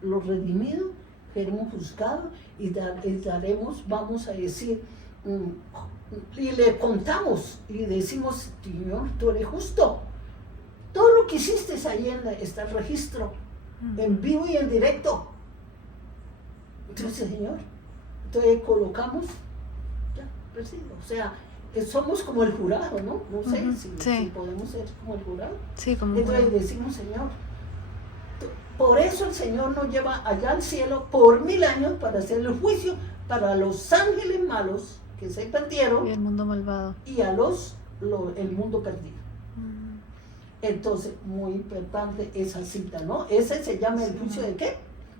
los redimidos, seremos juzgados y daremos, vamos a decir, y le contamos y decimos, Señor, tú eres justo. Todo lo que hiciste ahí está el registro, en vivo y en directo. Entonces, Señor, entonces colocamos, ya, recibo. O sea, que somos como el jurado, ¿no? No sé si podemos ser como el jurado. Sí, como Entonces decimos, Señor, por eso el Señor nos lleva allá al cielo por 1000 años para hacer el juicio para los ángeles malos que se perdieron y el mundo malvado. y a el mundo perdido. Entonces, muy importante esa cita, ¿no? Ese se llama el juicio de ¿qué?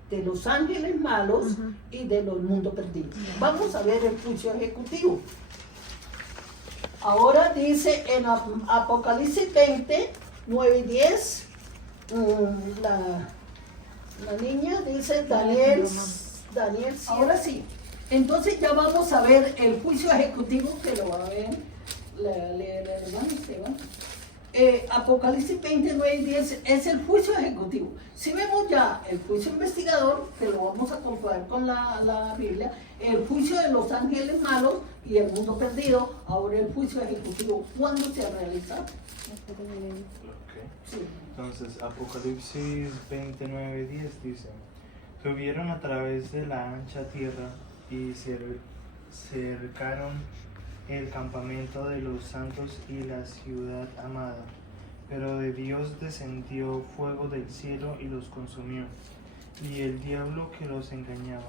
De los ángeles malos y de los mundos perdidos. Vamos a ver el juicio ejecutivo. Ahora dice en Apocalipsis 20, 9 y 10, la niña dice Daniel, ahora sí. Entonces ya vamos a ver el juicio ejecutivo, que lo va a ver leer el hermano Esteban. Apocalipsis 20, 9 y 10 es el juicio ejecutivo. Si vemos ya el juicio investigador, que lo vamos a comparar con la Biblia, el juicio de los ángeles malos y el mundo perdido, ahora el juicio ejecutivo, ¿cuándo se realiza? Sí. Entonces, Apocalipsis 29, 10 dice, subieron a través de la ancha tierra y cercaron el campamento de los santos y la ciudad amada. Pero de Dios descendió fuego del cielo y los consumió. Y el diablo que los engañaba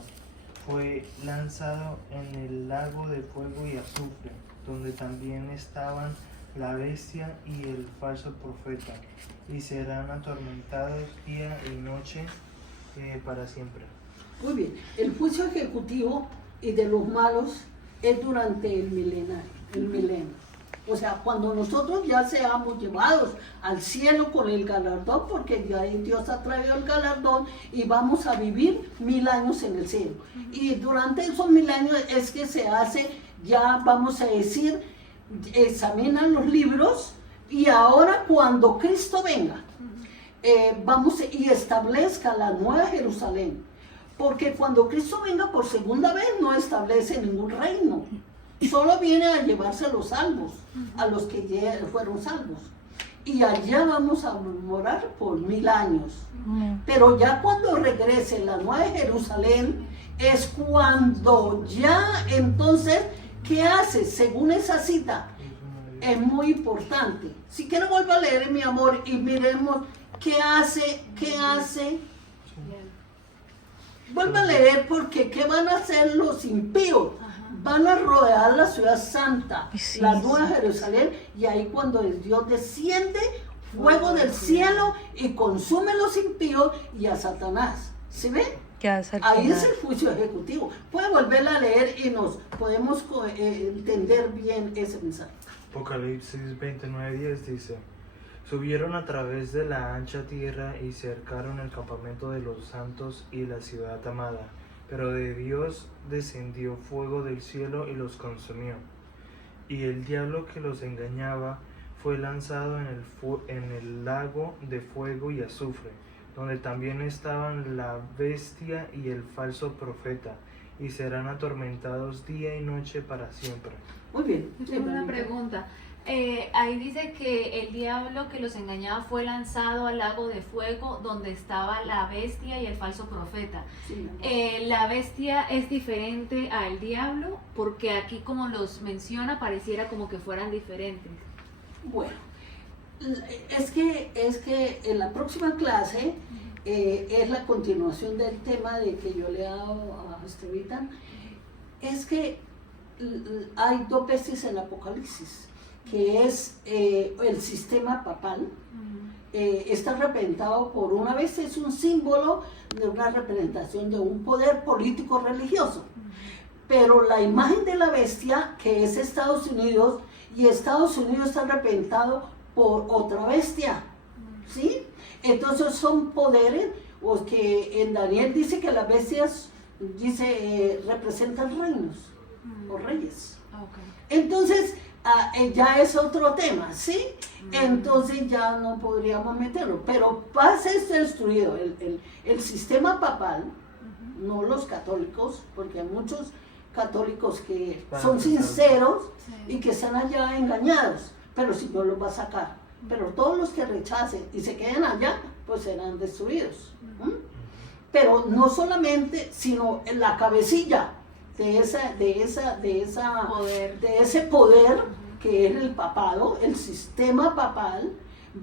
fue lanzado en el lago de fuego y azufre, donde también estaban la bestia y el falso profeta, y serán atormentados día y noche para siempre. Muy bien, el juicio ejecutivo y de los malos es durante el milenio. O sea, cuando nosotros ya seamos llevados al cielo con el galardón, porque ya Dios ha traído el galardón y vamos a vivir 1000 años en el cielo. Y durante esos 1000 años es que se hace, ya vamos a decir, examinan los libros, y ahora cuando Cristo venga, vamos y establezca la nueva Jerusalén. Porque cuando Cristo venga por segunda vez no establece ningún reino. Solo viene a llevarse a los salvos, a los que fueron salvos. Y allá vamos a morar por 1000 años. Pero ya cuando regrese la nueva Jerusalén, es cuando ya entonces, ¿qué hace? Según esa cita, es muy importante. Si quiero vuelvo a leer, mi amor, y miremos qué hace. Vuelvo a leer, porque ¿qué van a hacer los impíos? Van a rodear la ciudad santa, la nueva Jerusalén, y ahí cuando el Dios desciende, fuego del cielo, y consume los impíos y a Satanás. ¿Sí ven? Ahí es el juicio ejecutivo. Puede volverla a leer y nos podemos entender bien ese mensaje. Apocalipsis 29:10 dice: subieron a través de la ancha tierra y cercaron el campamento de los santos y la ciudad amada. Pero de Dios descendió fuego del cielo y los consumió. Y el diablo que los engañaba fue lanzado en el lago de fuego y azufre, donde también estaban la bestia y el falso profeta, y serán atormentados día y noche para siempre. Muy bien. Tengo una pregunta. Ahí dice que el diablo que los engañaba fue lanzado al lago de fuego donde estaba la bestia y el falso profeta. Sí, La bestia es diferente al diablo, porque aquí como los menciona pareciera como que fueran diferentes. bueno, es que en la próxima clase es la continuación del tema de que yo le he dado a Estevita. Es que hay dos bestias en el Apocalipsis, que es el sistema papal. Está representado por una bestia, es un símbolo de una representación de un poder político religioso. Pero la imagen de la bestia, que es Estados Unidos, y Estados Unidos está representado por otra bestia, ¿sí? Entonces son poderes, o que en Daniel dice que las bestias representan reinos o reyes. Entonces ya es otro tema, ¿sí? Entonces ya no podríamos meterlo, pero va a ser destruido el sistema papal, no los católicos, porque hay muchos católicos que son sinceros y que están allá engañados, pero si no los va a sacar. Pero todos los que rechacen y se queden allá, pues serán destruidos. Pero no solamente, sino en la cabecilla de ese poder que es el papado, el sistema papal,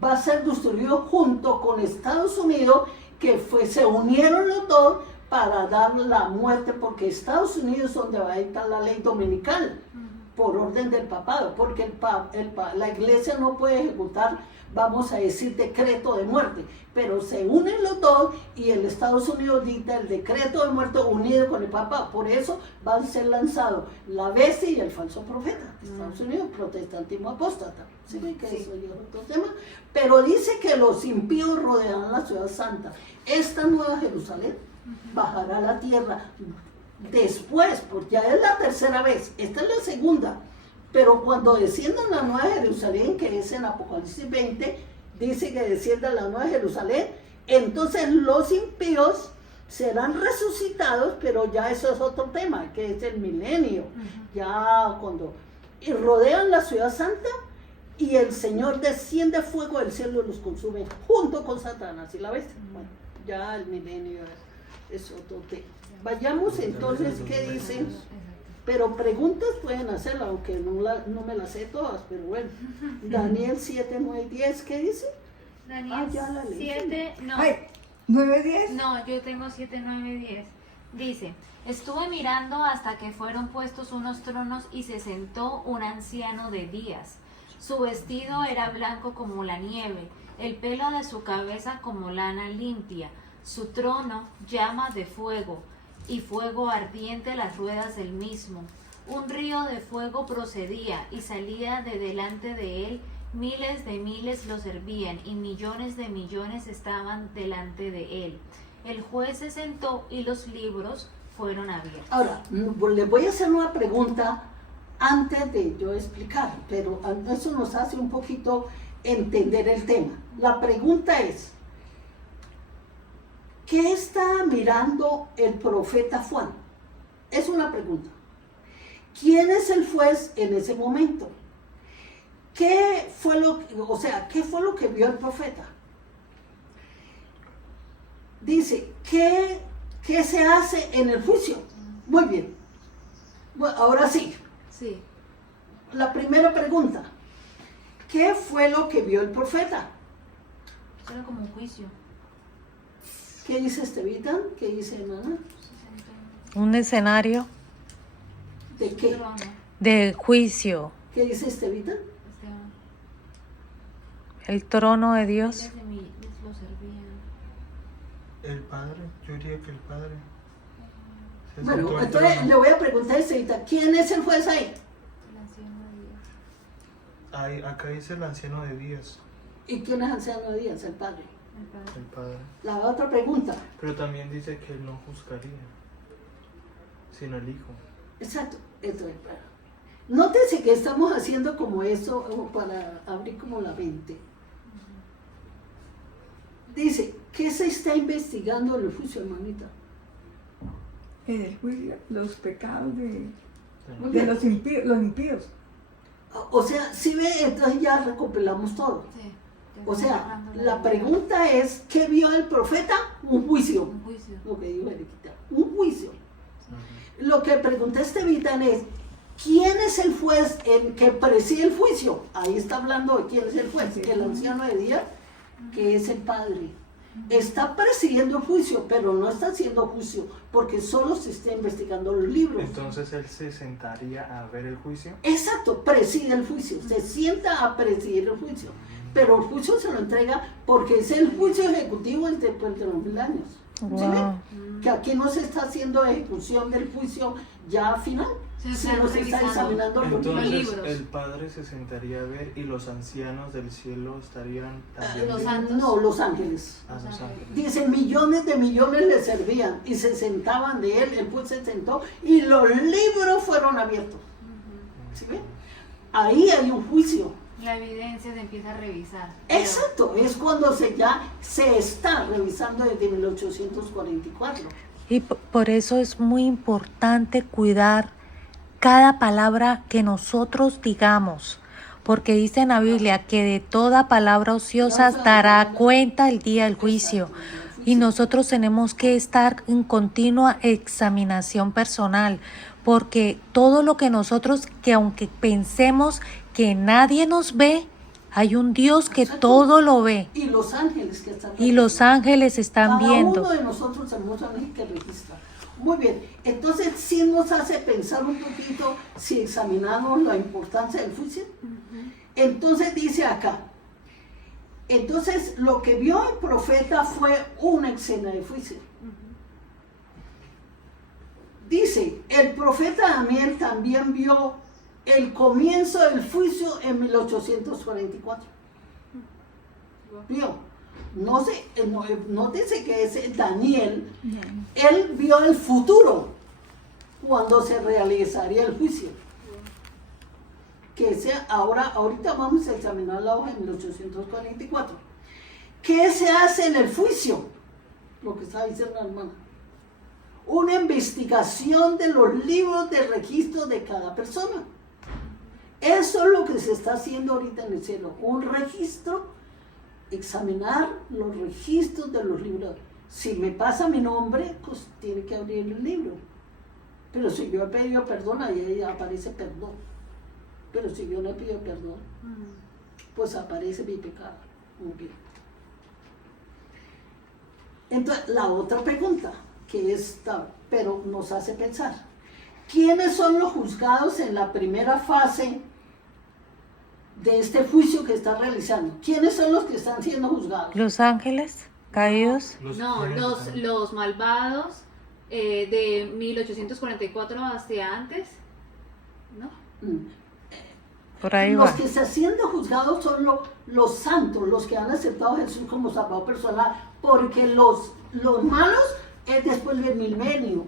va a ser destruido junto con Estados Unidos, que se unieron los dos para dar la muerte, porque Estados Unidos es donde va a estar la ley dominical, por orden del papado, porque la iglesia no puede ejecutar, vamos a decir, decreto de muerte, pero se unen los dos y el Estados Unidos dicta el decreto de muerte unido con el papado. Por eso van a ser lanzados la bestia y el falso profeta. Estados Unidos, protestantismo apóstata. ¿Sí ven que eso es otro tema? Pero dice que los impíos rodearán la ciudad santa. Esta nueva Jerusalén bajará a la tierra después, porque ya es la tercera vez, esta es la segunda, pero cuando desciendan la nueva Jerusalén, que es en Apocalipsis 20, dice que descienda la nueva Jerusalén, entonces los impíos serán resucitados, pero ya eso es otro tema, que es el milenio, ya cuando y rodean la ciudad santa, y el Señor desciende fuego del cielo y los consume junto con Satanás y la bestia. Bueno, ya el milenio es otro tema. Vayamos entonces, ¿qué dice? Pero preguntas pueden hacerlas, aunque no me las sé todas, pero bueno. Daniel 7, 9, 10, ¿qué dice? Daniel ya la leí. 7, no. Ay, 9, 10. No, yo tengo 7, 9, 10. Dice, estuve mirando hasta que fueron puestos unos tronos y se sentó un anciano de días. Su vestido era blanco como la nieve, el pelo de su cabeza como lana limpia. Su trono llama de fuego y fuego ardiente las ruedas del mismo. Un río de fuego procedía y salía de delante de él. Miles de miles lo servían y millones de millones estaban delante de él. El juez se sentó y los libros fueron abiertos. Ahora, le voy a hacer una pregunta antes de yo explicar, pero eso nos hace un poquito entender el tema. La pregunta es, ¿qué está mirando el profeta Juan? Es una pregunta. ¿Quién es el juez en ese momento? ¿Qué fue lo que vio el profeta? Dice, ¿qué se hace en el juicio? Muy bien. Bueno, ahora sí, Sí. la primera pregunta. ¿Qué fue lo que vio el profeta? Eso era como un juicio. ¿Qué dice Estevita? ¿Qué dice hermana? Un escenario ¿De qué? Trono, de juicio, ¿Qué dice Estevita? Esteban. el trono de Dios. Miles de miles lo servían. El Padre, yo diría que el Padre. Se Bueno, sentó al entonces trono. le voy a preguntar a Estevita, ¿quién es el juez ahí? El anciano de Dios. Ahí, acá dice el anciano de días, ¿Y quién es anciano de días? El padre. El Padre. el Padre. La otra pregunta. Pero también dice que él no juzgaría, sino el Hijo. Exacto, esto es claro. Nótese que estamos haciendo como eso para abrir como la mente. Dice, ¿qué se está investigando en el juicio, hermanita? En el juicio, los pecados de Muy bien. los impíos. O sea, si ve, entonces ya recopilamos todo. Sí. O sea, la pregunta es, ¿qué vio el profeta? Un juicio. Un juicio. Lo que dijo Eriquita, un juicio. Lo que pregunté Estevitan es, ¿quién es el juez en que preside el juicio? Ahí está hablando de quién es el juez, el anciano de día, que es el padre. Está presidiendo el juicio, pero no está haciendo juicio, porque solo se está investigando los libros. Entonces él se sentaría a ver el juicio. Exacto, preside el juicio, se sienta a presidir el juicio, pero el juicio se lo entrega porque es el juicio ejecutivo después de los 1000 años. ¿Sí Wow. ven? Que aquí no se está haciendo ejecución del juicio ya final, Se sino están se está revisando. examinando los Entonces libros. el Padre se sentaría a ver y los ancianos del cielo estarían también. los viendo. santos. No, los ángeles. Ah, los ángeles. Dice, millones de millones le servían y se sentaban de él, el juez se sentó y los libros fueron abiertos. ¿Sí ven? Ahí hay un juicio. La evidencia se empieza a revisar. Exacto, es cuando se está revisando desde 1844. Y por eso es muy importante cuidar cada palabra que nosotros digamos, porque dice en la Biblia que de toda palabra ociosa dará cuenta el día del juicio. Y nosotros tenemos que estar en continua examinación personal, porque todo lo que nosotros, que aunque pensemos que nadie nos ve, hay un Dios que Exacto. todo lo ve. Y los ángeles que están Y los ángeles están Cada viendo. uno de nosotros tenemos ángel que registra. Muy bien, entonces sí nos hace pensar un poquito si examinamos la importancia del juicio. Entonces dice acá, entonces lo que vio el profeta fue una escena de juicio. Dice, el profeta Daniel también vio el comienzo del juicio en 1844. Vio. No sé, nótese que ese Daniel, él vio el futuro cuando se realizaría el juicio. Que ahorita vamos a examinar la hoja en 1844. ¿Qué se hace en el juicio? Lo que está diciendo la hermana. Una investigación de los libros de registro de cada persona. Eso es lo que se está haciendo ahorita en el cielo. Un registro, examinar los registros de los libros. Si me pasa mi nombre, pues tiene que abrir el libro. Pero si yo he pedido perdón, ahí aparece perdón. Pero si yo no he pedido perdón, pues aparece mi pecado. Muy bien. Entonces, la otra pregunta, que está, pero nos hace pensar, ¿quiénes son los juzgados en la primera fase de este juicio que está realizando? ¿Quiénes son los que están siendo juzgados? Los ángeles caídos. No, los malvados de 1844 hacia antes, ¿no? Por ahí Los va. que están siendo juzgados son los santos, los que han aceptado a Jesús como salvador personal, porque los malos es después del milenio.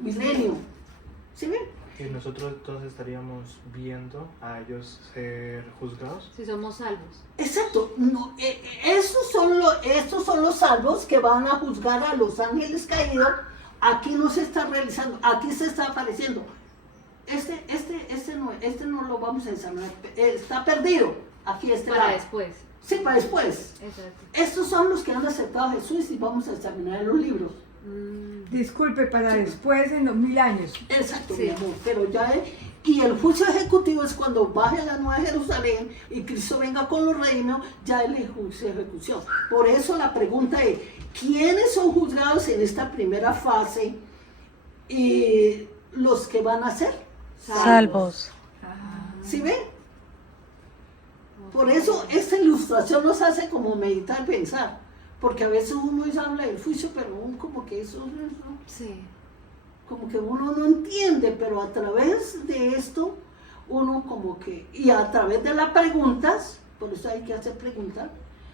¿Sí ven? Y nosotros entonces estaríamos viendo a ellos ser juzgados. Si somos salvos. Exacto. No, estos son los salvos que van a juzgar a los ángeles caídos. Aquí no se está realizando, aquí se está apareciendo. Este no lo vamos a examinar. Está perdido. Aquí Para lado. después. Sí, para después. Exacto. Estos son los que han aceptado a Jesús y vamos a examinar los libros. Disculpe, para después en los 1000 años. Exacto, Sí. mi amor, pero ya y el juicio ejecutivo es cuando baje la Nueva Jerusalén y Cristo venga con los reinos, ya el juicio de ejecución. Por eso la pregunta es, ¿quiénes son juzgados en esta primera fase y los que van a ser Salvos. ¿Sí ven? Por eso esta ilustración nos hace como meditar, pensar, porque a veces uno habla del juicio, pero uno como que eso Sí. como que uno no entiende, pero a través de esto, uno como que, y a través de las preguntas, por eso hay que hacer preguntas,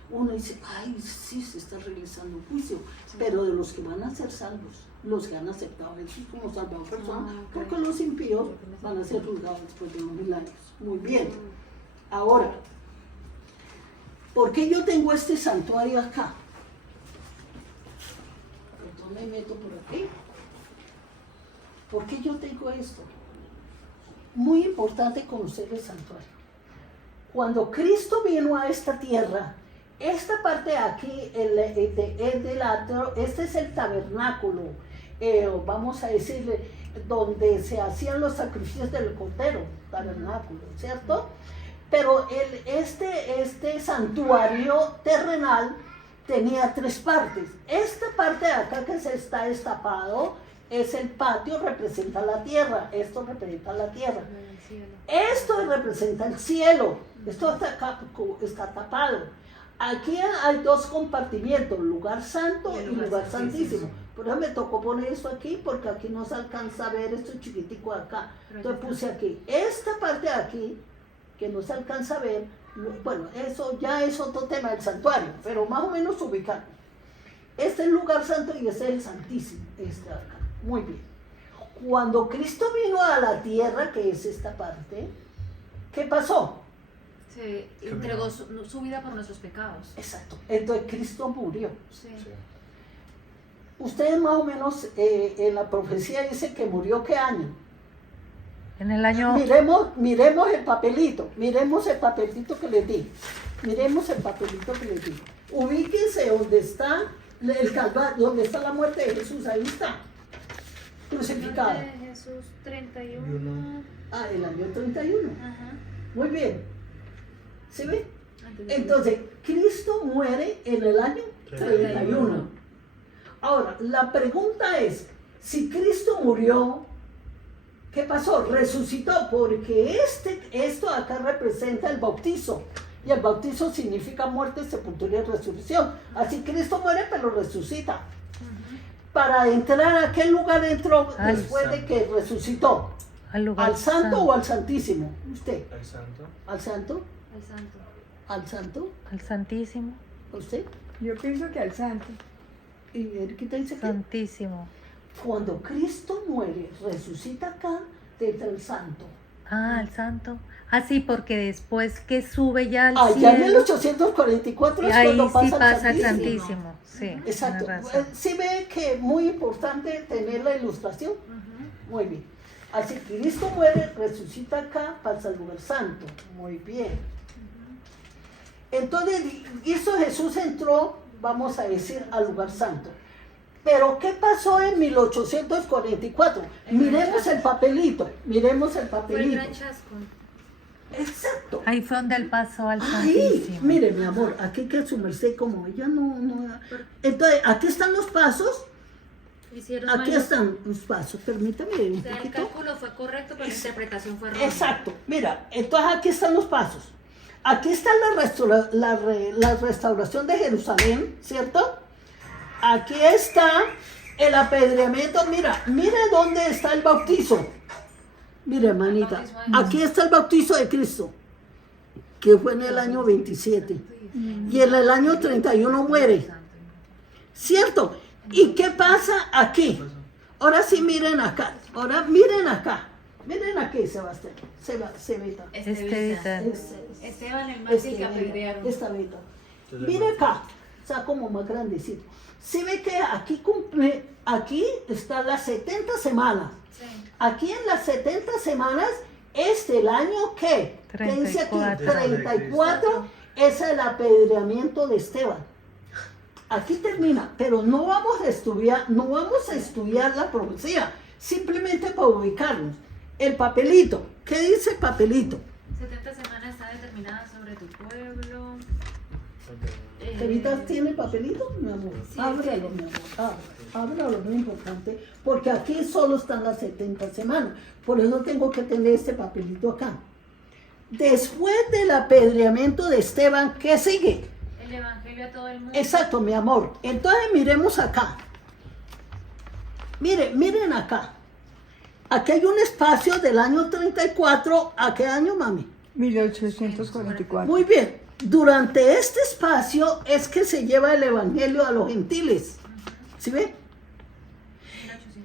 uno dice, ay, sí, se está realizando un juicio, pero de los que van a ser salvos, los que han aceptado a Jesús como salvador personal, ok. porque los impíos van a ser juzgados después de los 1000 años. Muy bien. Ahora, ¿por qué yo tengo este santuario acá? Entonces me meto por aquí. ¿Por qué yo tengo esto? Muy importante conocer el santuario. Cuando Cristo vino a esta tierra, esta parte de aquí, el del atrio, este es el tabernáculo, vamos a decirle, donde se hacían los sacrificios del cordero, tabernáculo, ¿cierto? Pero este santuario terrenal tenía 3 partes. Esta parte de acá que se está destapado es el patio, representa la tierra. Esto representa la tierra. Esto representa el cielo. Esto está tapado. Aquí hay 2 compartimientos, lugar santo y lugar santísimo. Por eso me tocó poner esto aquí, porque aquí no se alcanza a ver esto chiquitico de acá. Entonces puse aquí. Esta parte de aquí, que no se alcanza a ver, bueno, eso ya es otro tema del santuario, pero más o menos ubicar. Este es el lugar santo y este es el santísimo, este de acá. Muy bien. Cuando Cristo vino a la tierra, que es esta parte, ¿qué pasó? Se entregó su vida por nuestros pecados. Exacto. Entonces Cristo murió. Sí. Sí. Ustedes más o menos en la profecía dice que murió ¿qué año? En el año... Miremos el papelito que les di. Miremos el papelito que les di. Ubíquense donde está el Calvario, donde está la muerte de Jesús, ahí está. Crucificado. Jesús 31. Ah, el año 31. Ajá. Muy bien. ¿Se ve? Antes de Entonces, Cristo muere en el año 31. Ahora, la pregunta es, si Cristo murió, ¿qué pasó? Resucitó, porque esto acá representa el bautizo. Y el bautizo significa muerte, sepultura y resurrección. Así Cristo muere, pero resucita. Para entrar a qué lugar entró Al después de santo. que resucitó. Al lugar ¿Al santo o al santísimo? ¿Usted? Al santo. ¿Al santo? Al santo. ¿Al santo? Al Santísimo. ¿Usted? Yo pienso que al santo. ¿Y Eriquita dice que Santísimo. cuando Cristo muere, resucita acá, entra el santo? Ah, al santo. Ah, sí, porque después que sube ya al Allá en cielo, 1844 es ahí cuando sí pasa pasa el el Santísimo. Santísimo. Sí, Exacto. tienes razón. ¿Sí ve que es muy importante tener la ilustración? Muy bien. Así que Cristo muere, resucita acá, pasa al lugar santo. Muy bien. Entonces, hizo Jesús entró, vamos a decir, al lugar santo. Pero ¿qué pasó en 1844? Miremos el papelito, miremos el Fue el papelito. gran chasco. Exacto. Ahí fue donde él pasó al Ahí, Santísimo. mire mi amor, aquí que su merced como ella no. Entonces, aquí están los pasos, Hicieron aquí mal. están los pasos, permítame un O sea, el poquito. cálculo fue correcto, pero la interpretación fue errónea. Exacto, mira, entonces aquí están los pasos. Aquí está la restauración de Jerusalén, ¿cierto? Aquí está el apedreamiento, mire dónde está el bautizo. Mire, hermanita, aquí está el bautizo de Cristo, que fue en el año 27. Y en el año 31 muere, ¿cierto? ¿Y qué pasa aquí? Ahora sí miren acá, miren aquí, Sebastián, Sebita. Estevita. Esteban, el mártir que apedrearon. Esta Beta. Mire acá, o sea, como más grandecito. Se ve que aquí están las 70 semanas. Sí. Aquí en las 70 semanas es el año que, ¿qué dice aquí? 34 es el apedreamiento de Esteban. Aquí termina, pero no vamos a estudiar la profecía, simplemente para ubicarnos. El papelito, ¿qué dice el papelito? 70 semanas está determinada sobre tu pueblo. ¿Evita tiene el papelito, mi amor? Sí, Ábrelo, sí. mi amor, ábrelo, muy importante, porque aquí solo están las 70 semanas, por eso tengo que tener este papelito acá. Después del apedreamiento de Esteban, ¿qué sigue? El evangelio a todo el mundo. Exacto, mi amor. Entonces miremos acá. Miren acá. Aquí hay un espacio del año 34, ¿a qué año, mami? 1844. Muy bien. Durante este espacio es que se lleva el evangelio a los gentiles. ¿Sí ve?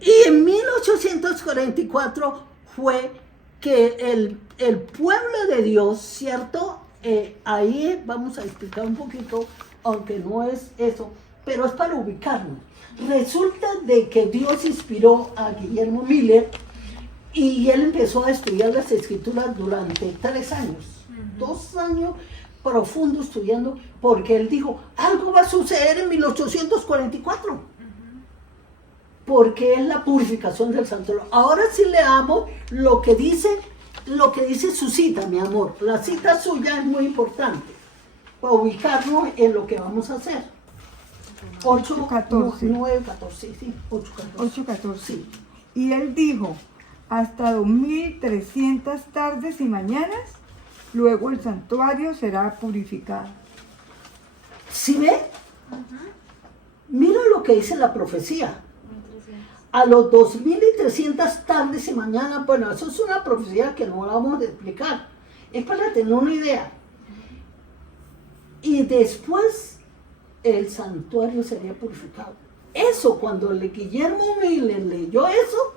Y en 1844 fue que el pueblo de Dios, ¿cierto? Ahí vamos a explicar un poquito, aunque no es eso, pero es para ubicarnos. Resulta de que Dios inspiró a Guillermo Miller y él empezó a estudiar las escrituras durante 3 años, 2 años profundo estudiando, porque él dijo, algo va a suceder en 1844, porque es la purificación del santuario. Ahora sí leamos lo que dice su cita, mi amor. La cita suya es muy importante para ubicarnos en lo que vamos a hacer. 8:14. 9:14, sí, 8:14. 8:14. Sí. Y él dijo, hasta 2300 tardes y mañanas, luego el santuario será purificado. ¿Sí ve? Mira lo que dice la profecía. A los 2300 tardes y mañanas, bueno, eso es una profecía que no la vamos a explicar. Es para tener una idea. Y después el santuario sería purificado. Eso, cuando Guillermo Miller leyó eso,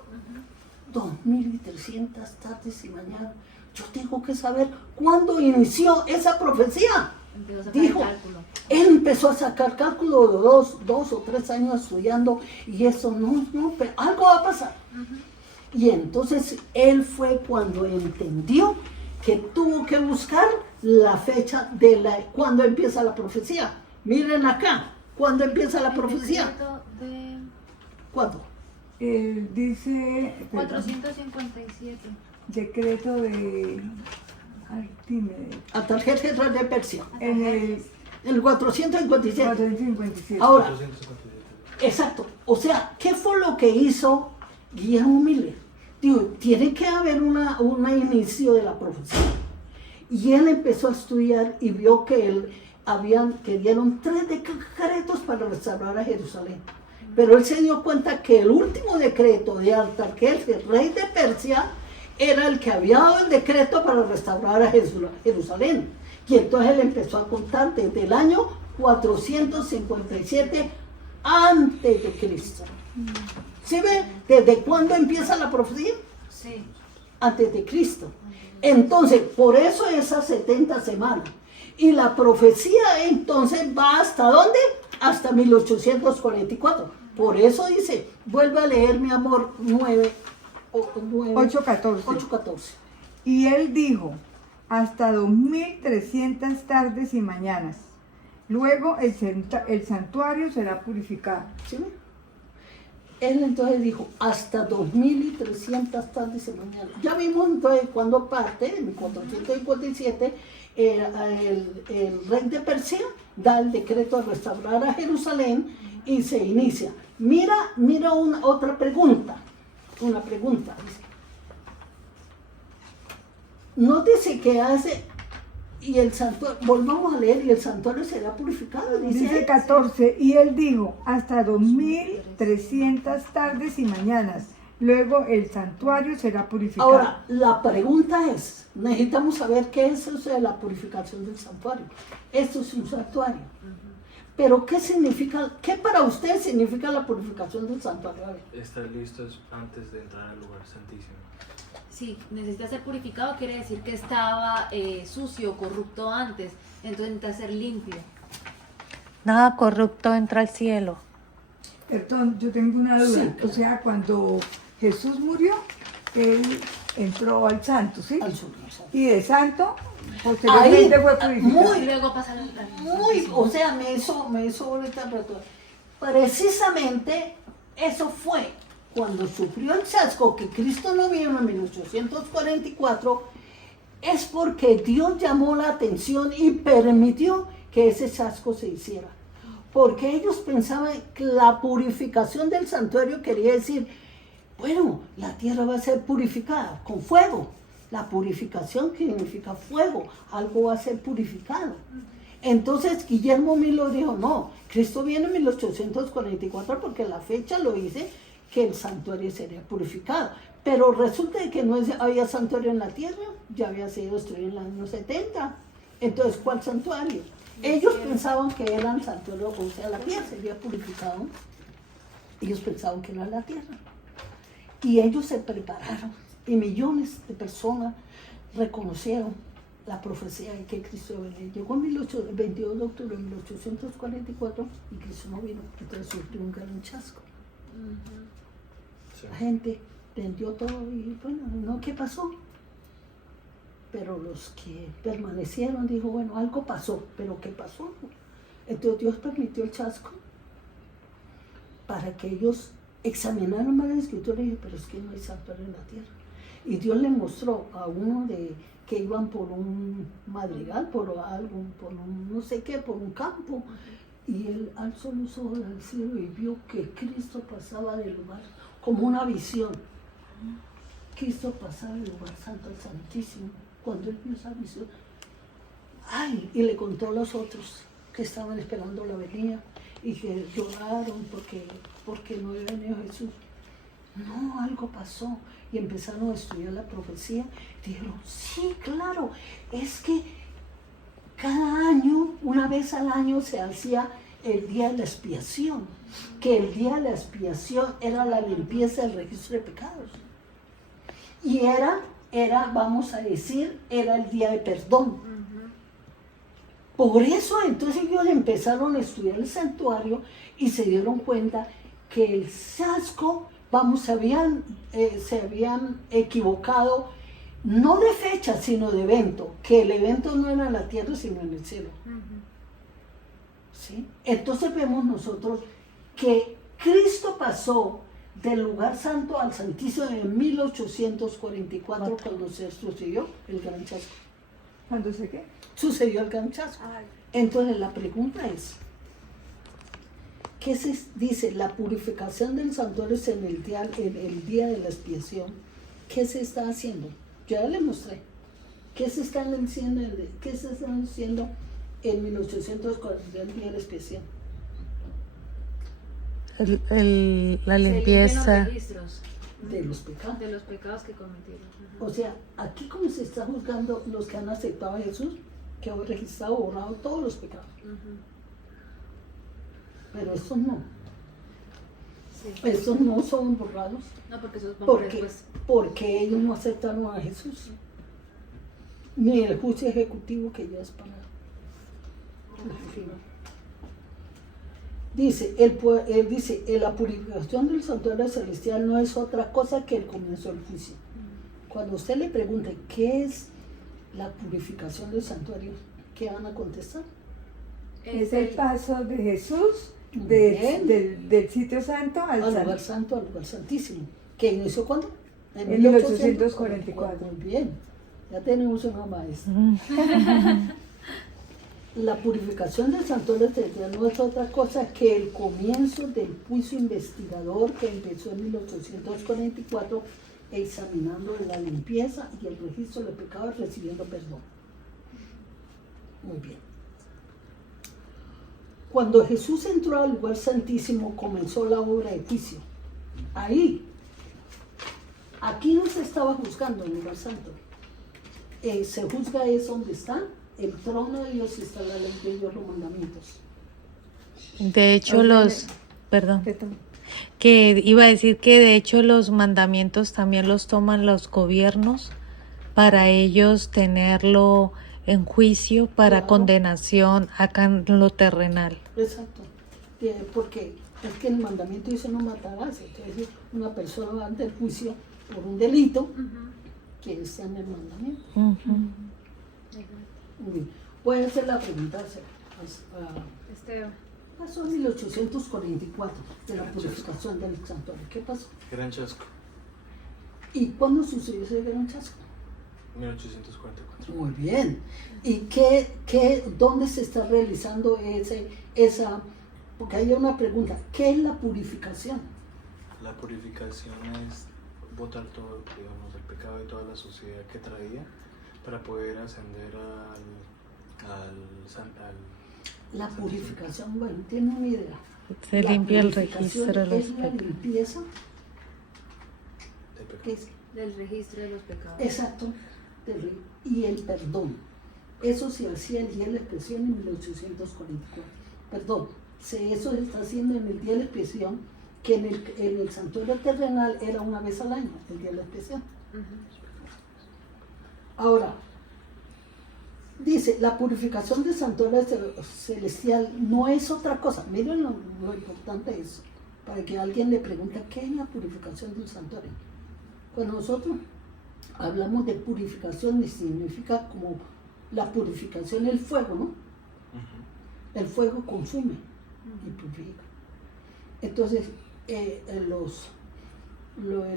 2300 tardes y mañanas, yo tengo que saber cuándo inició esa profecía. Empezó a sacar Dijo, el cálculo. él empezó a sacar cálculo de 2 o 3 años estudiando y eso no, pero algo va a pasar. Y entonces él fue cuando entendió que tuvo que buscar la fecha de cuando empieza la profecía. Miren acá, ¿cuándo empieza la profecía? Decreto de ¿Cuándo? Dice, 457. decreto de Arquímedes, Artajerjes de Persia, en el el 457. 457. Ahora, 457. exacto. O sea, ¿qué fue lo que hizo Guillermo Miller? Digo, tiene que haber un inicio de la profecía. Y él empezó a estudiar y vio que dieron 3 decretos para restaurar a Jerusalén. Pero él se dio cuenta que el último decreto de Artajerjes, rey de Persia, era el que había dado el decreto para restaurar a Jerusalén. Y entonces él empezó a contar desde el año 457 antes de Cristo. ¿Sí ven? ¿Desde cuándo empieza la profecía? Sí. Antes de Cristo. Entonces, por eso esas 70 semanas. Y la profecía entonces va ¿hasta dónde? Hasta 1844. Por eso dice, vuelve a leer, mi amor, 8:14. 8:14. Y él dijo, hasta 2300 tardes y mañanas. Luego el santuario será purificado. ¿Sí ven? Él entonces dijo, hasta 2300 tardes y mañanas. Ya vimos entonces cuando parte, en 457, el rey de Persia da el decreto de restaurar a Jerusalén y se inicia. Mira otra pregunta. Una pregunta. Nótese que hace, y el santuario, volvamos a leer, y el santuario será purificado. Dice 14, y él dijo, hasta 2300 tardes y mañanas. Luego el santuario será purificado. Ahora, la pregunta es, necesitamos saber qué es eso de la purificación del santuario. Esto es un santuario. Pero ¿qué significa, qué para usted significa la purificación del santuario? A ver. Estar listos antes de entrar al lugar santísimo. Sí, necesita ser purificado, quiere decir que estaba sucio, corrupto antes, entonces necesita ser limpio. Nada corrupto entra al cielo. Perdón, yo tengo una duda. Sí. O sea, cuando Jesús murió, él entró al santo, ¿sí? Al sur, o sea. Y de santo, posteriormente Ahí, fue purificado. Y luego pasa la o sea, me hizo ahorita, precisamente eso fue cuando sufrió el chasco que Cristo no vino en 1844, es porque Dios llamó la atención y permitió que ese chasco se hiciera. Porque ellos pensaban que la purificación del santuario quería decir, bueno, la tierra va a ser purificada con fuego. La purificación significa fuego, algo va a ser purificado. Entonces Guillermo Milo dijo, no, Cristo viene en 1844 porque la fecha lo dice que el santuario sería purificado. Pero resulta que no había santuario en la tierra, ya había sido destruido en los años 70. Entonces, ¿cuál santuario? Ellos pensaban que era el santuario, o sea, la tierra sería purificado. Ellos pensaban que era la tierra. Y ellos se prepararon, y millones de personas reconocieron la profecía de que Cristo venía. Llegó el 22 de octubre de 1844 y Cristo no vino, entonces sufrió un gran chasco. Sí. La gente vendió todo y bueno, no, ¿qué pasó? Pero los que permanecieron dijo, bueno, algo pasó, pero ¿qué pasó? Entonces Dios permitió el chasco para que ellos examinaran más la escritura y dijeron, pero es que no hay santuario en la tierra. Y Dios le mostró a uno que iban por un madrigal, por un no sé qué, por un campo, y él alzó los ojos al cielo y vio que Cristo pasaba del lugar, como una visión. Cristo pasaba del lugar santo al santísimo. Cuando él vio esa visión, ¡ay! Y le contó a los otros que estaban esperando la venida y que lloraron porque no había venido Jesús. No, algo pasó. Y empezaron a estudiar la profecía. Dijeron, sí, claro, es que cada año, una vez al año, se hacía el día de la expiación. Que el día de la expiación era la limpieza del registro de pecados. Y era, vamos a decir, era el día de perdón. Por eso entonces ellos empezaron a estudiar el santuario y se dieron cuenta que el chasco, se habían equivocado, no de fecha, sino de evento, que el evento no era en la tierra, sino en el cielo. ¿Sí? Entonces vemos nosotros que Cristo pasó del lugar santo al santísimo en 1844, cuando se sucedió el gran chasco. ¿Cuándo se qué? Sucedió el gran chasco. Entonces la pregunta es, ¿qué se dice? La purificación del santuario es en el día de la expiación. ¿Qué se está haciendo? Ya le mostré. ¿Qué se está haciendo en 1840, el día de la expiación? La Se limpian limpieza. los registros De los pecados. de los pecados que cometieron. O sea, aquí como se está juzgando los que han aceptado a Jesús, que han registrado, borrado todos los pecados. Pero estos no. Sí. Estos no son borrados. No, porque esos van Porque, después. porque ellos no aceptaron a Jesús. Ni el juicio ejecutivo que ya es para el final. Dice, él dice, la purificación del santuario celestial no es otra cosa que el comienzo del juicio. Cuando usted le pregunte qué es la purificación del santuario, ¿qué van a contestar? Es el paso de Jesús Muy bien. del sitio santo al Al san- lugar santo, al lugar santísimo. ¿Que inició cuándo? En 1844. Muy bien, ya tenemos una maestra. La purificación del santuario exterior no es otra cosa que el comienzo del juicio investigador que empezó en 1844, examinando la limpieza y el registro de pecados, recibiendo perdón. Muy bien. Cuando Jesús entró al lugar santísimo, comenzó la obra de juicio. Ahí, aquí no se estaba juzgando en el lugar santo. Se juzga es donde está el trono de Dios y está la ley de Dios, los mandamientos. De hecho, perdón, Perdón. que iba a decir que de hecho los mandamientos también los toman los gobiernos para ellos tenerlo en juicio para Claro. condenación acá en lo terrenal. Exacto. Porque es que el mandamiento dice no matarás. Entonces una persona va ante el juicio por un delito que está en el mandamiento. Ujú. Muy bien. Voy a hacer la pregunta. Esteban. Pasó en 1844 de la purificación del santuario. ¿Qué pasó? Gran chasco, ¿Y cuándo sucedió ese gran chasco? 1844. Muy bien. ¿Y dónde se está realizando esa? Porque hay una pregunta. ¿Qué es la purificación? La purificación es botar todo, digamos, el pecado y toda la suciedad que traía para poder ascender al La purificación, bueno, tiene una idea. Se La limpia el purificación registro de los es la pecados. limpieza. de pecado. ¿Qué es? Del registro de los pecados. Exacto. Y el perdón. Eso se hacía el día de la expiación en 1844. Perdón, eso se está haciendo en el día de la expiación, que en el santuario terrenal era una vez al año, el día de la expiación. Ahora, dice, la purificación del santuario celestial no es otra cosa. Miren lo importante es, para que alguien le pregunte, ¿qué es la purificación del santuario? Cuando nosotros hablamos de purificación, significa como la purificación del fuego, ¿no? El fuego consume y purifica. Entonces, el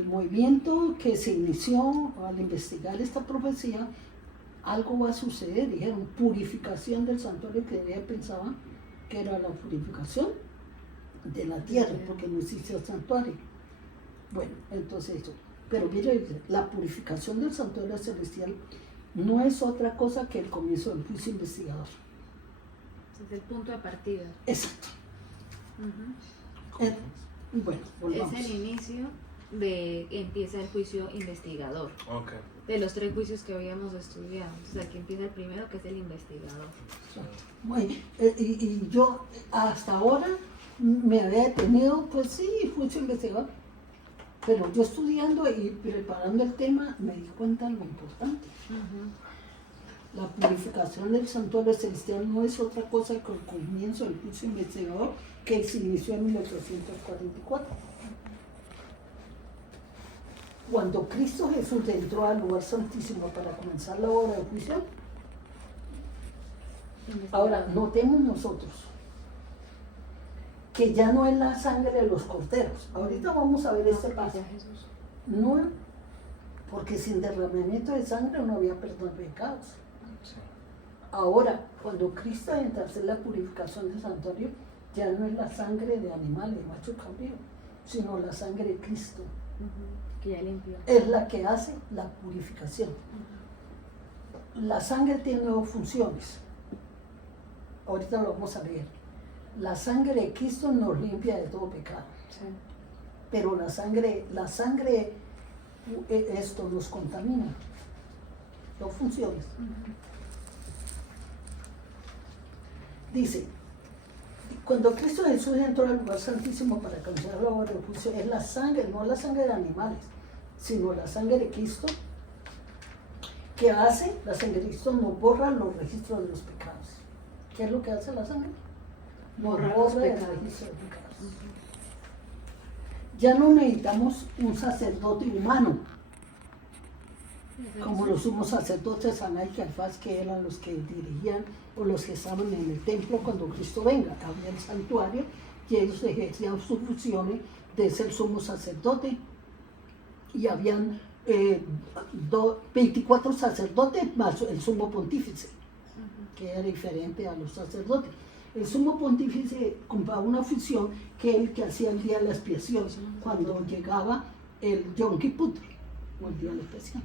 movimiento que se inició al investigar esta profecía, algo va a suceder. Dijeron purificación del santuario, que ella pensaba que era la purificación de la tierra, porque no existía santuario. Bueno, entonces eso. Pero mire, la purificación del santuario celestial no es otra cosa que el comienzo del juicio investigador. Es el punto de partida. Exacto. Ujú. Bueno, volvamos. Es el inicio empieza el juicio investigador. Ok. De los 3 juicios que habíamos estudiado. O sea, aquí empieza el primero, que es el investigador. Bueno, y yo hasta ahora me había detenido, pues sí, juicio investigador. Pero yo estudiando y preparando el tema me di cuenta de lo importante. La purificación del santuario celestial no es otra cosa que el comienzo del juicio investigador que se inició en 1844. Cuando Cristo Jesús entró al lugar santísimo para comenzar la obra de juicio, ahora notemos nosotros que ya no es la sangre de los corderos. Ahorita vamos a ver este paso. No, porque sin derramamiento de sangre no había perdón de pecados. Sí. Ahora, cuando Cristo entra a hacer la purificación del santuario, ya no es la sangre de animales, macho cabrío, sino la sangre de Cristo. Que ya limpió. Es la que hace la purificación. La sangre tiene 2 funciones. Ahorita lo vamos a ver. La sangre de Cristo nos limpia de todo pecado. Sí. Pero la sangre esto nos contamina. 2 funciones. Dice, cuando Cristo Jesús entró al lugar santísimo para causar la obra de juicio, es la sangre, no la sangre de animales, sino la sangre de Cristo, que hace, la sangre de Cristo nos borra los registros de los pecados. ¿Qué es lo que hace la sangre? Nos Borra borra los el pecados. registro de pecados. Ya no necesitamos un sacerdote humano, como los sumos sacerdotes Aná y Caifás, que eran los que dirigían o los que estaban en el templo cuando Cristo venga. Había el santuario y ellos ejercían sus funciones de ser sumo sacerdote. Y habían 24 sacerdotes más el sumo pontífice, que era diferente a los sacerdotes. El sumo pontífice compraba una función que el que hacía el día de la expiación, cuando llegaba el Yom Kippur, o el día de la expiación.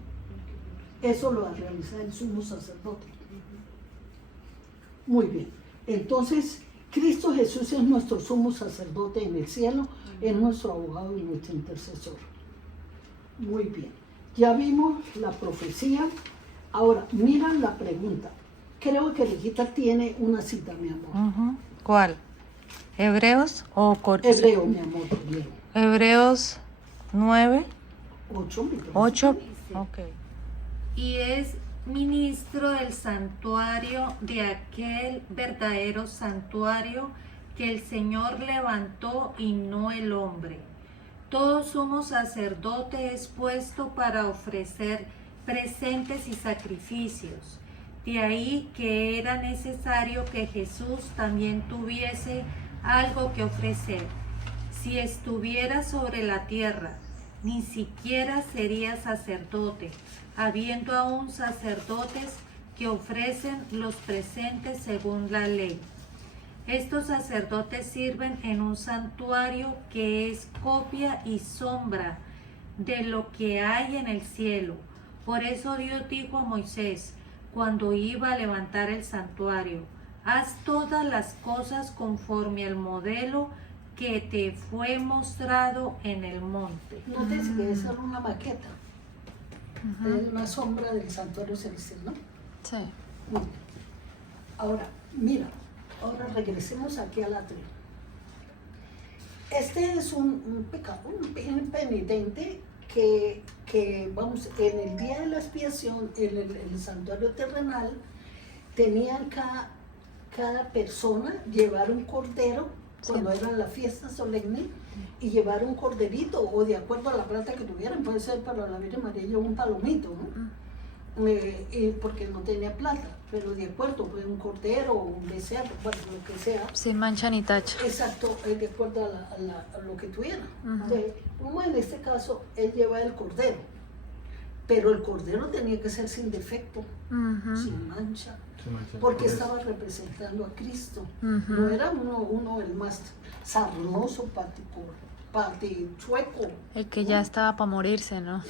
Eso lo realiza el sumo sacerdote. Muy bien. Entonces, Cristo Jesús es nuestro sumo sacerdote en el cielo, es nuestro abogado y nuestro intercesor. Muy bien. Ya vimos la profecía. Ahora, mira la pregunta. Creo que Regita tiene una cita, mi amor. ¿Cuál? ¿Hebreos o Hebreo, mi amor, bien. Hebreos 9, 8. 8. Ok. Y es ministro del santuario, de aquel verdadero santuario que el Señor levantó y no el hombre. Todo sumo sacerdote es puesto para ofrecer presentes y sacrificios. De ahí que era necesario que Jesús también tuviese algo que ofrecer. Si estuviera sobre la tierra, ni siquiera sería sacerdote, habiendo aún sacerdotes que ofrecen los presentes según la ley. Estos sacerdotes sirven en un santuario que es copia y sombra de lo que hay en el cielo. Por eso Dios dijo a Moisés, cuando iba a levantar el santuario, haz todas las cosas conforme al modelo que te fue mostrado en el monte. Nótese que esa era una maqueta, es una sombra del santuario celestial, ¿no? Sí. Muy bien. Ahora, mira, ahora regresemos aquí al atrio. Este es un pecado, un penitente que vamos, en el día de la expiación, en el santuario terrenal, tenían cada persona llevar un cordero, cuando eran las fiestas solemnes, y llevar un corderito, o de acuerdo a la plata que tuvieran, puede ser para la Virgen María un palomito, ¿no? Porque no tenía plata, pero de acuerdo, pues un cordero o un becerro, bueno, lo que sea. Sin mancha ni tacha. Exacto, de acuerdo a lo que tuviera. Entonces, como en este caso, él lleva el cordero, pero el cordero tenía que ser sin defecto, sin mancha, porque estaba representando a Cristo. No era uno el más sarnoso, chueco. El que ya estaba para morirse, ¿no?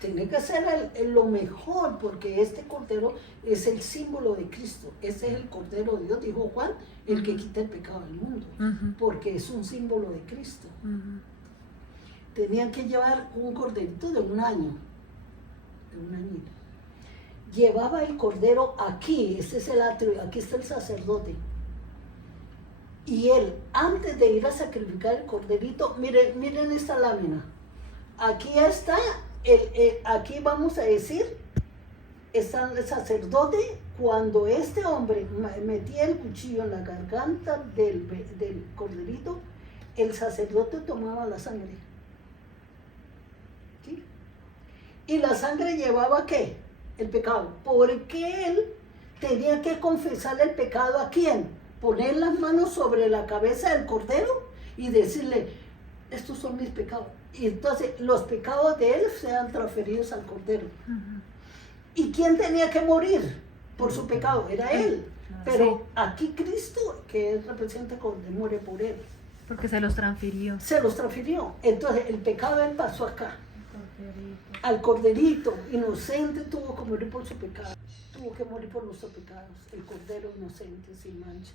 Tiene que ser lo mejor, porque este cordero es el símbolo de Cristo. Ese es el cordero de Dios, dijo Juan, el que quita el pecado del mundo, porque es un símbolo de Cristo. Tenían que llevar un corderito de un año, de un añito. Llevaba el cordero aquí, este es el atrio, aquí está el sacerdote. Y él, antes de ir a sacrificar el corderito, miren esta lámina. Aquí está, aquí vamos a decir, está el sacerdote. Cuando este hombre metía el cuchillo en la garganta del corderito, el sacerdote tomaba la sangre. ¿Sí? Y la sangre llevaba ¿qué? El pecado. Porque él tenía que confesar el pecado ¿a quién? Poner las manos sobre la cabeza del cordero y decirle, estos son mis pecados. Y entonces los pecados de él sean transferidos al cordero. ¿Y quién tenía que morir por su pecado? Era él. Pero aquí Cristo, que representa cuando muere por él. Porque se los transfirió. Se los transfirió. Entonces el pecado de él pasó acá. Al corderito inocente tuvo que morir por su pecado. Tuvo que morir por nuestros pecados. El cordero inocente, sin mancha.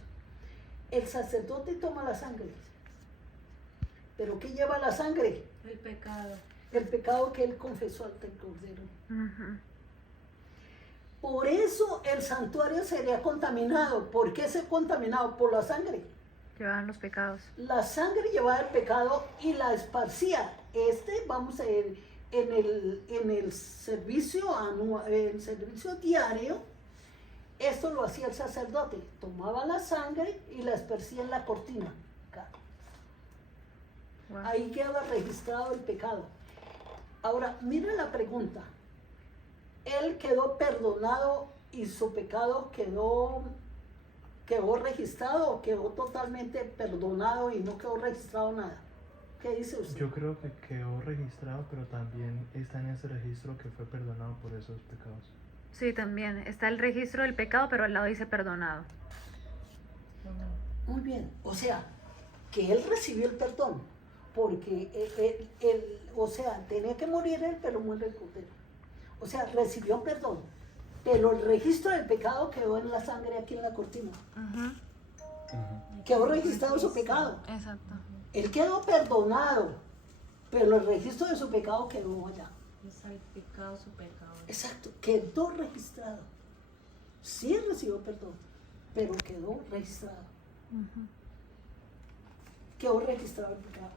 El sacerdote toma la sangre. ¿Pero qué lleva la sangre? El pecado. El pecado que él confesó ante el cordero. Por eso el santuario sería contaminado. ¿Por qué se contaminado? Por la sangre. Llevaban los pecados. La sangre llevaba el pecado y la esparcía. Vamos a ver, en el servicio anual, el servicio diario, esto lo hacía el sacerdote. Tomaba la sangre y la esparcía en la cortina. Wow. Ahí queda registrado el pecado. Ahora, mira la pregunta. Él quedó perdonado y su pecado quedó ¿Quedó registrado o quedó totalmente perdonado y no quedó registrado nada? ¿Qué dice usted? Yo creo que quedó registrado, pero también está en ese registro que fue perdonado por esos pecados. Sí, también. Está el registro del pecado, pero al lado dice perdonado. Muy bien, o sea, que él recibió el perdón, porque o sea, tenía que morir él, pero muere el cordero. O sea, recibió perdón, pero el registro del pecado quedó en la sangre aquí en la cortina. Quedó registrado su pecado. Exacto. Él quedó perdonado, pero el registro de su pecado quedó allá. Es el pecado, su pecado. Exacto, quedó registrado. Sí recibió perdón, pero quedó registrado. Quedó registrado el pecado.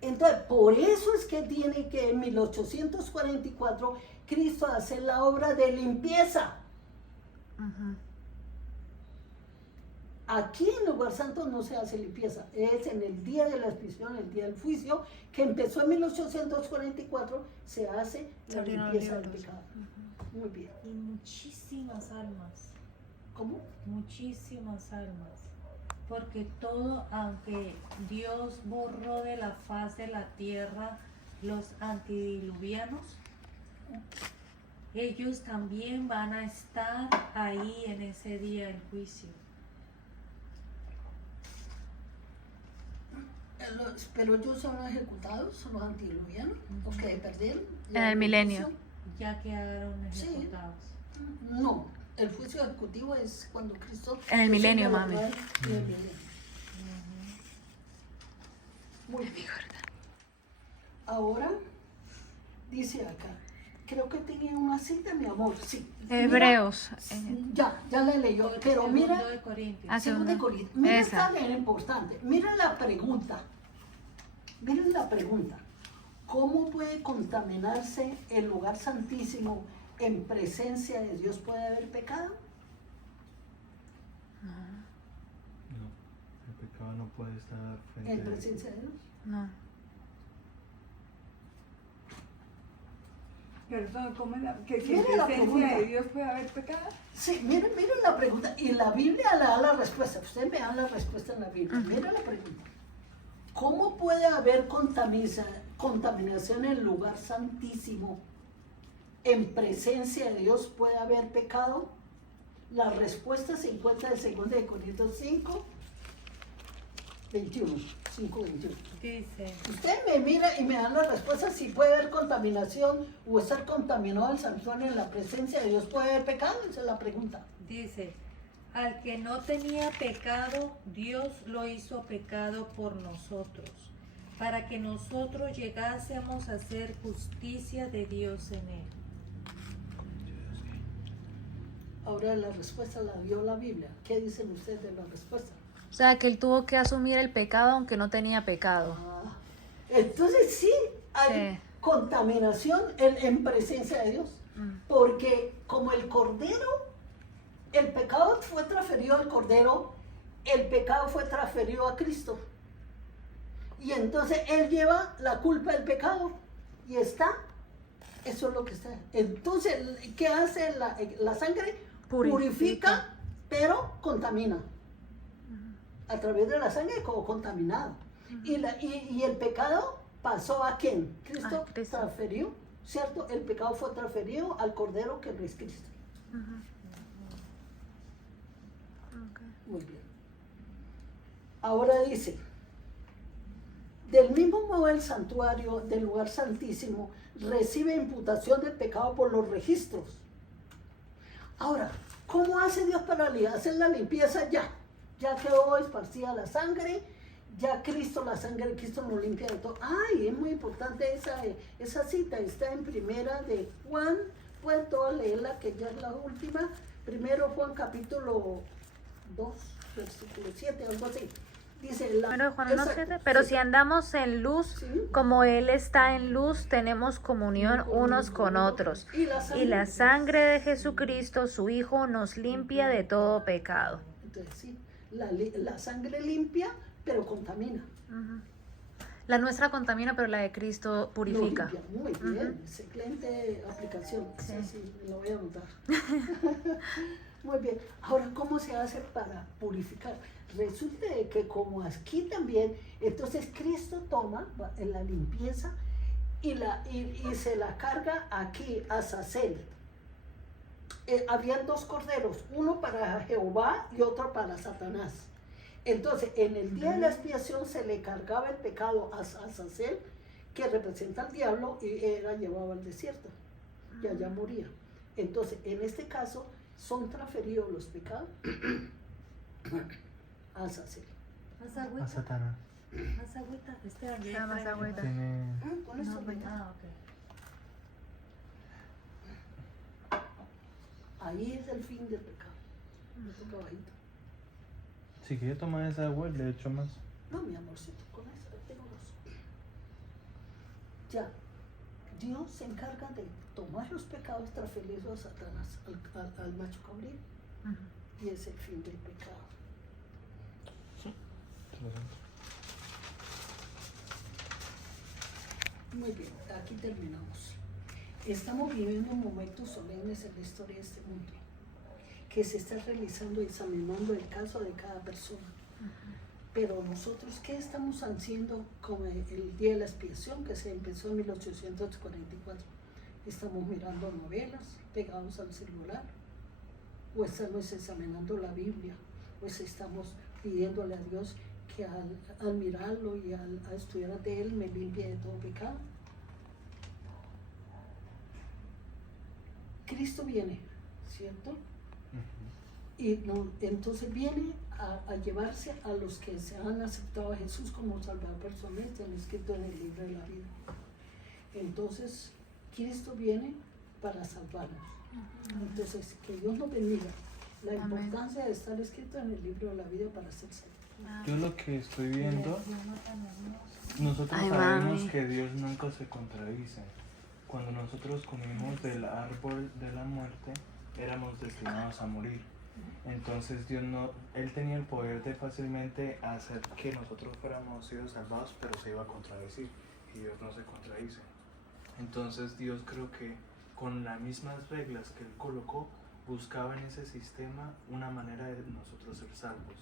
Entonces, por eso es que tiene que en 1844 Cristo hacer la obra de limpieza. Aquí en el lugar santo no se hace limpieza, es en el día de la expiación, el día del juicio, que empezó en 1844, se hace la limpieza del pecado. Muy bien. Y muchísimas almas. ¿Cómo? Muchísimas almas. Porque todo, aunque Dios borró de la faz de la tierra los antidiluvianos, ellos también van a estar ahí en ese día del juicio. Pero ellos son los ejecutados, son los antidiluvianos, los que perdieron. En el milenio. Ya quedaron Sí. ejecutados. No, el juicio ejecutivo es cuando Cristo... En el milenio, Jesús mami. en el milenio. Muy bien. Ahora, dice acá, creo que tenía una cita, mi amor, sí. Hebreos. Ya la leyó, pero mira... Segundo de Corintios. Ah, Segundo de segundo. Corintios. Mira Esa. esta bien importante. Mira la pregunta. Miren la pregunta. ¿Cómo puede contaminarse el lugar santísimo en presencia de Dios? ¿Puede haber pecado? No, el pecado no puede estar frente En a presencia de Dios. No. Perdón, ¿cómo es que si Mira en la presencia pregunta. de Dios puede haber pecado? Sí, miren la pregunta. Y la Biblia le da la respuesta. Ustedes me dan la respuesta en la Biblia. Mira la pregunta. ¿Cómo puede haber contaminación en el lugar santísimo? ¿En presencia de Dios puede haber pecado? La respuesta se encuentra en 2 de Corintios 5, 21. 5, 21. Dice, Usted me mira y me dan la respuesta si puede haber contaminación o estar contaminado el santuario en la presencia de Dios. ¿Puede haber pecado? Esa es la pregunta. dice, al que no tenía pecado, Dios lo hizo pecado por nosotros, para que nosotros llegásemos a hacer justicia de Dios en él. Ahora la respuesta la dio la Biblia. ¿Qué dicen ustedes de la respuesta? O sea, que él tuvo que asumir el pecado aunque no tenía pecado. Entonces sí hay Sí. contaminación en presencia de Dios. Porque como el Cordero, el pecado fue transferido al Cordero, el pecado fue transferido a Cristo. Y entonces Él lleva la culpa del pecado. Y está, eso es lo que está. Entonces, ¿qué hace la sangre? Purifica, pero contamina. A través de la sangre como contaminado. Y el pecado pasó a quién? Cristo, A Cristo. transferió, ¿cierto? El pecado fue transferido al Cordero que es Cristo. Muy bien. Ahora dice, del mismo modo el santuario del lugar santísimo recibe imputación del pecado por los registros. Ahora, ¿cómo hace Dios para hacer la limpieza ya? Ya quedó esparcida la sangre, ya la sangre de Cristo nos limpia de todo. Ay, es muy importante esa cita, está en primera de Juan, pueden todos leerla que ya es la última. Primero Juan capítulo 2, versículo 7, algo así. Dice Primero Juan 1:7, pero sí. si andamos en luz, Sí. como Él está en luz, tenemos comunión unos con otros. Y la sangre de Jesucristo, su Hijo, nos limpia de todo pecado. Entonces, sí, la sangre limpia, pero contamina. La nuestra contamina, pero la de Cristo purifica. Lo limpia. Muy bien, excelente aplicación. Sí, me lo voy a anotar. Muy bien. Ahora, ¿cómo se hace para purificar? Resulta de que como aquí también, entonces Cristo toma en la limpieza y se la carga aquí a Azazel. Habían 2 corderos, uno para Jehová y otro para Satanás. Entonces, en el día de la expiación se le cargaba el pecado a Azazel, que representa al diablo, y era llevado al desierto, y allá moría. Entonces, en este caso, son transferidos los pecados a Azazel. A Satanás. Más agüita. Nada más agüita. Tiene... Con eso ahí es el fin del pecado. Otro caballito. Si quiere tomar esa agua, le echo más. No, mi amorcito, con eso tengo 2. Ya, Dios se encarga de tomar los pecados, transferirlos a Satanás, al macho cabrío, y es el fin del pecado. Muy bien, aquí terminamos. Estamos viviendo momentos solemnes en la historia de este mundo, que se está realizando y examinando el caso de cada persona. Pero nosotros, ¿qué estamos haciendo con el día de la expiación que se empezó en 1844? ¿Estamos mirando novelas pegados al celular? ¿O estamos examinando la Biblia? ¿O estamos pidiéndole a Dios que al mirarlo y al estudiar de Él me limpie de todo pecado? Cristo viene, ¿cierto? Y entonces viene a llevarse a los que se han aceptado a Jesús como Salvador personal, están escrito en el libro de la vida. Entonces, Cristo viene para salvarnos. Entonces, que Dios nos bendiga. La importancia de estar escrito en el libro de la vida para ser salvo. Yo lo que estoy viendo, nosotros sabemos que Dios nunca se contradice. Cuando nosotros comimos del árbol de la muerte, éramos destinados a morir. Entonces Dios no, Él tenía el poder de fácilmente hacer que nosotros fuéramos sido salvados, pero se iba a contradecir, y Dios no se contradice. Entonces Dios, creo que con las mismas reglas que Él colocó, buscaba en ese sistema una manera de nosotros ser salvos.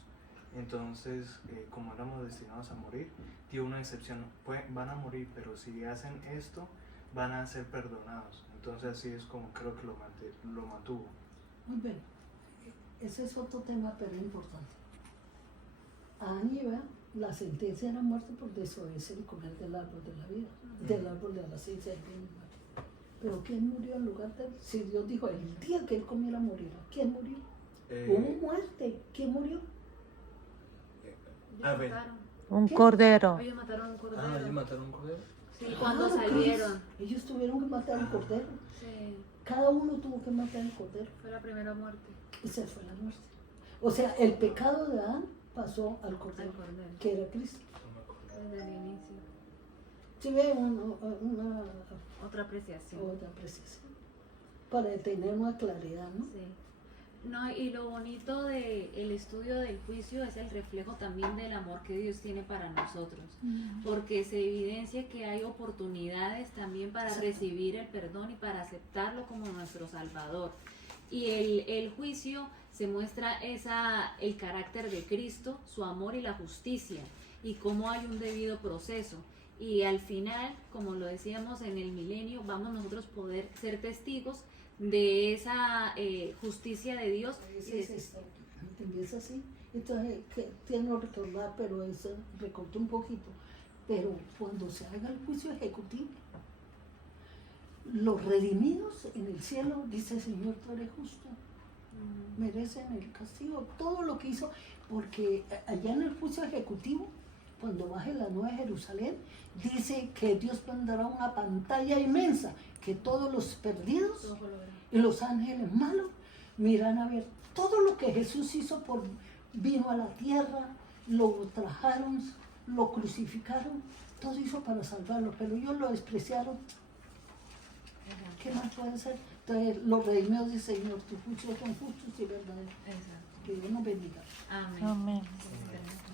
Entonces, como éramos destinados a morir, dio una excepción. Van a morir, pero si hacen esto, van a ser perdonados. Entonces así es como creo que lo mantuvo. Muy bien. Ese es otro tema, pero importante. A Adán y Eva, la sentencia era muerte por desobedecer y comer del árbol de la vida, del árbol de la ciencia del bien y mal. Pero ¿quién murió en lugar de él? Si Dios dijo, el día que él comiera morirá, ¿quién murió? Hubo muerte. ¿Quién murió? A ver. Un cordero. Ellos mataron un cordero. Ah, ¿ellos mataron un cordero? Sí, cuando salieron. Ellos tuvieron que matar al cordero. Sí, Cada uno tuvo que matar al cordero. fue la primera muerte. Y se fue la muerte. O sea, el pecado de Adán pasó al cordero, Al cordero. que era Cristo. Desde el inicio. Si ve una Otra apreciación. otra apreciación, para tener una claridad, ¿no? Sí. No, y lo bonito del estudio del juicio es el reflejo también del amor que Dios tiene para nosotros, porque se evidencia que hay oportunidades también para Exacto. recibir el perdón y para aceptarlo como nuestro Salvador. Y el juicio se muestra el carácter de Cristo, su amor y la justicia, y cómo hay un debido proceso. Y al final, como lo decíamos en el milenio, vamos nosotros poder ser testigos de esa justicia de Dios. Empieza así. Entonces, que tiene que recordar, pero eso recorté un poquito. Pero cuando se haga el juicio ejecutivo, los redimidos en el cielo, dice el Señor, tú eres justo, merecen el castigo, todo lo que hizo, porque allá en el juicio ejecutivo, cuando baje la Nueva Jerusalén, dice que Dios pondrá una pantalla inmensa, que todos los perdidos y los ángeles malos miran a ver todo lo que Jesús hizo, vino a la tierra, lo trajeron, lo crucificaron, todo hizo para salvarlo, pero ellos lo despreciaron. ¿Qué más puede ser? Entonces los redimidos dicen, Señor, tus juicios son justos y verdaderos. Exacto. Que Dios nos bendiga. Amén. Amén. Sí.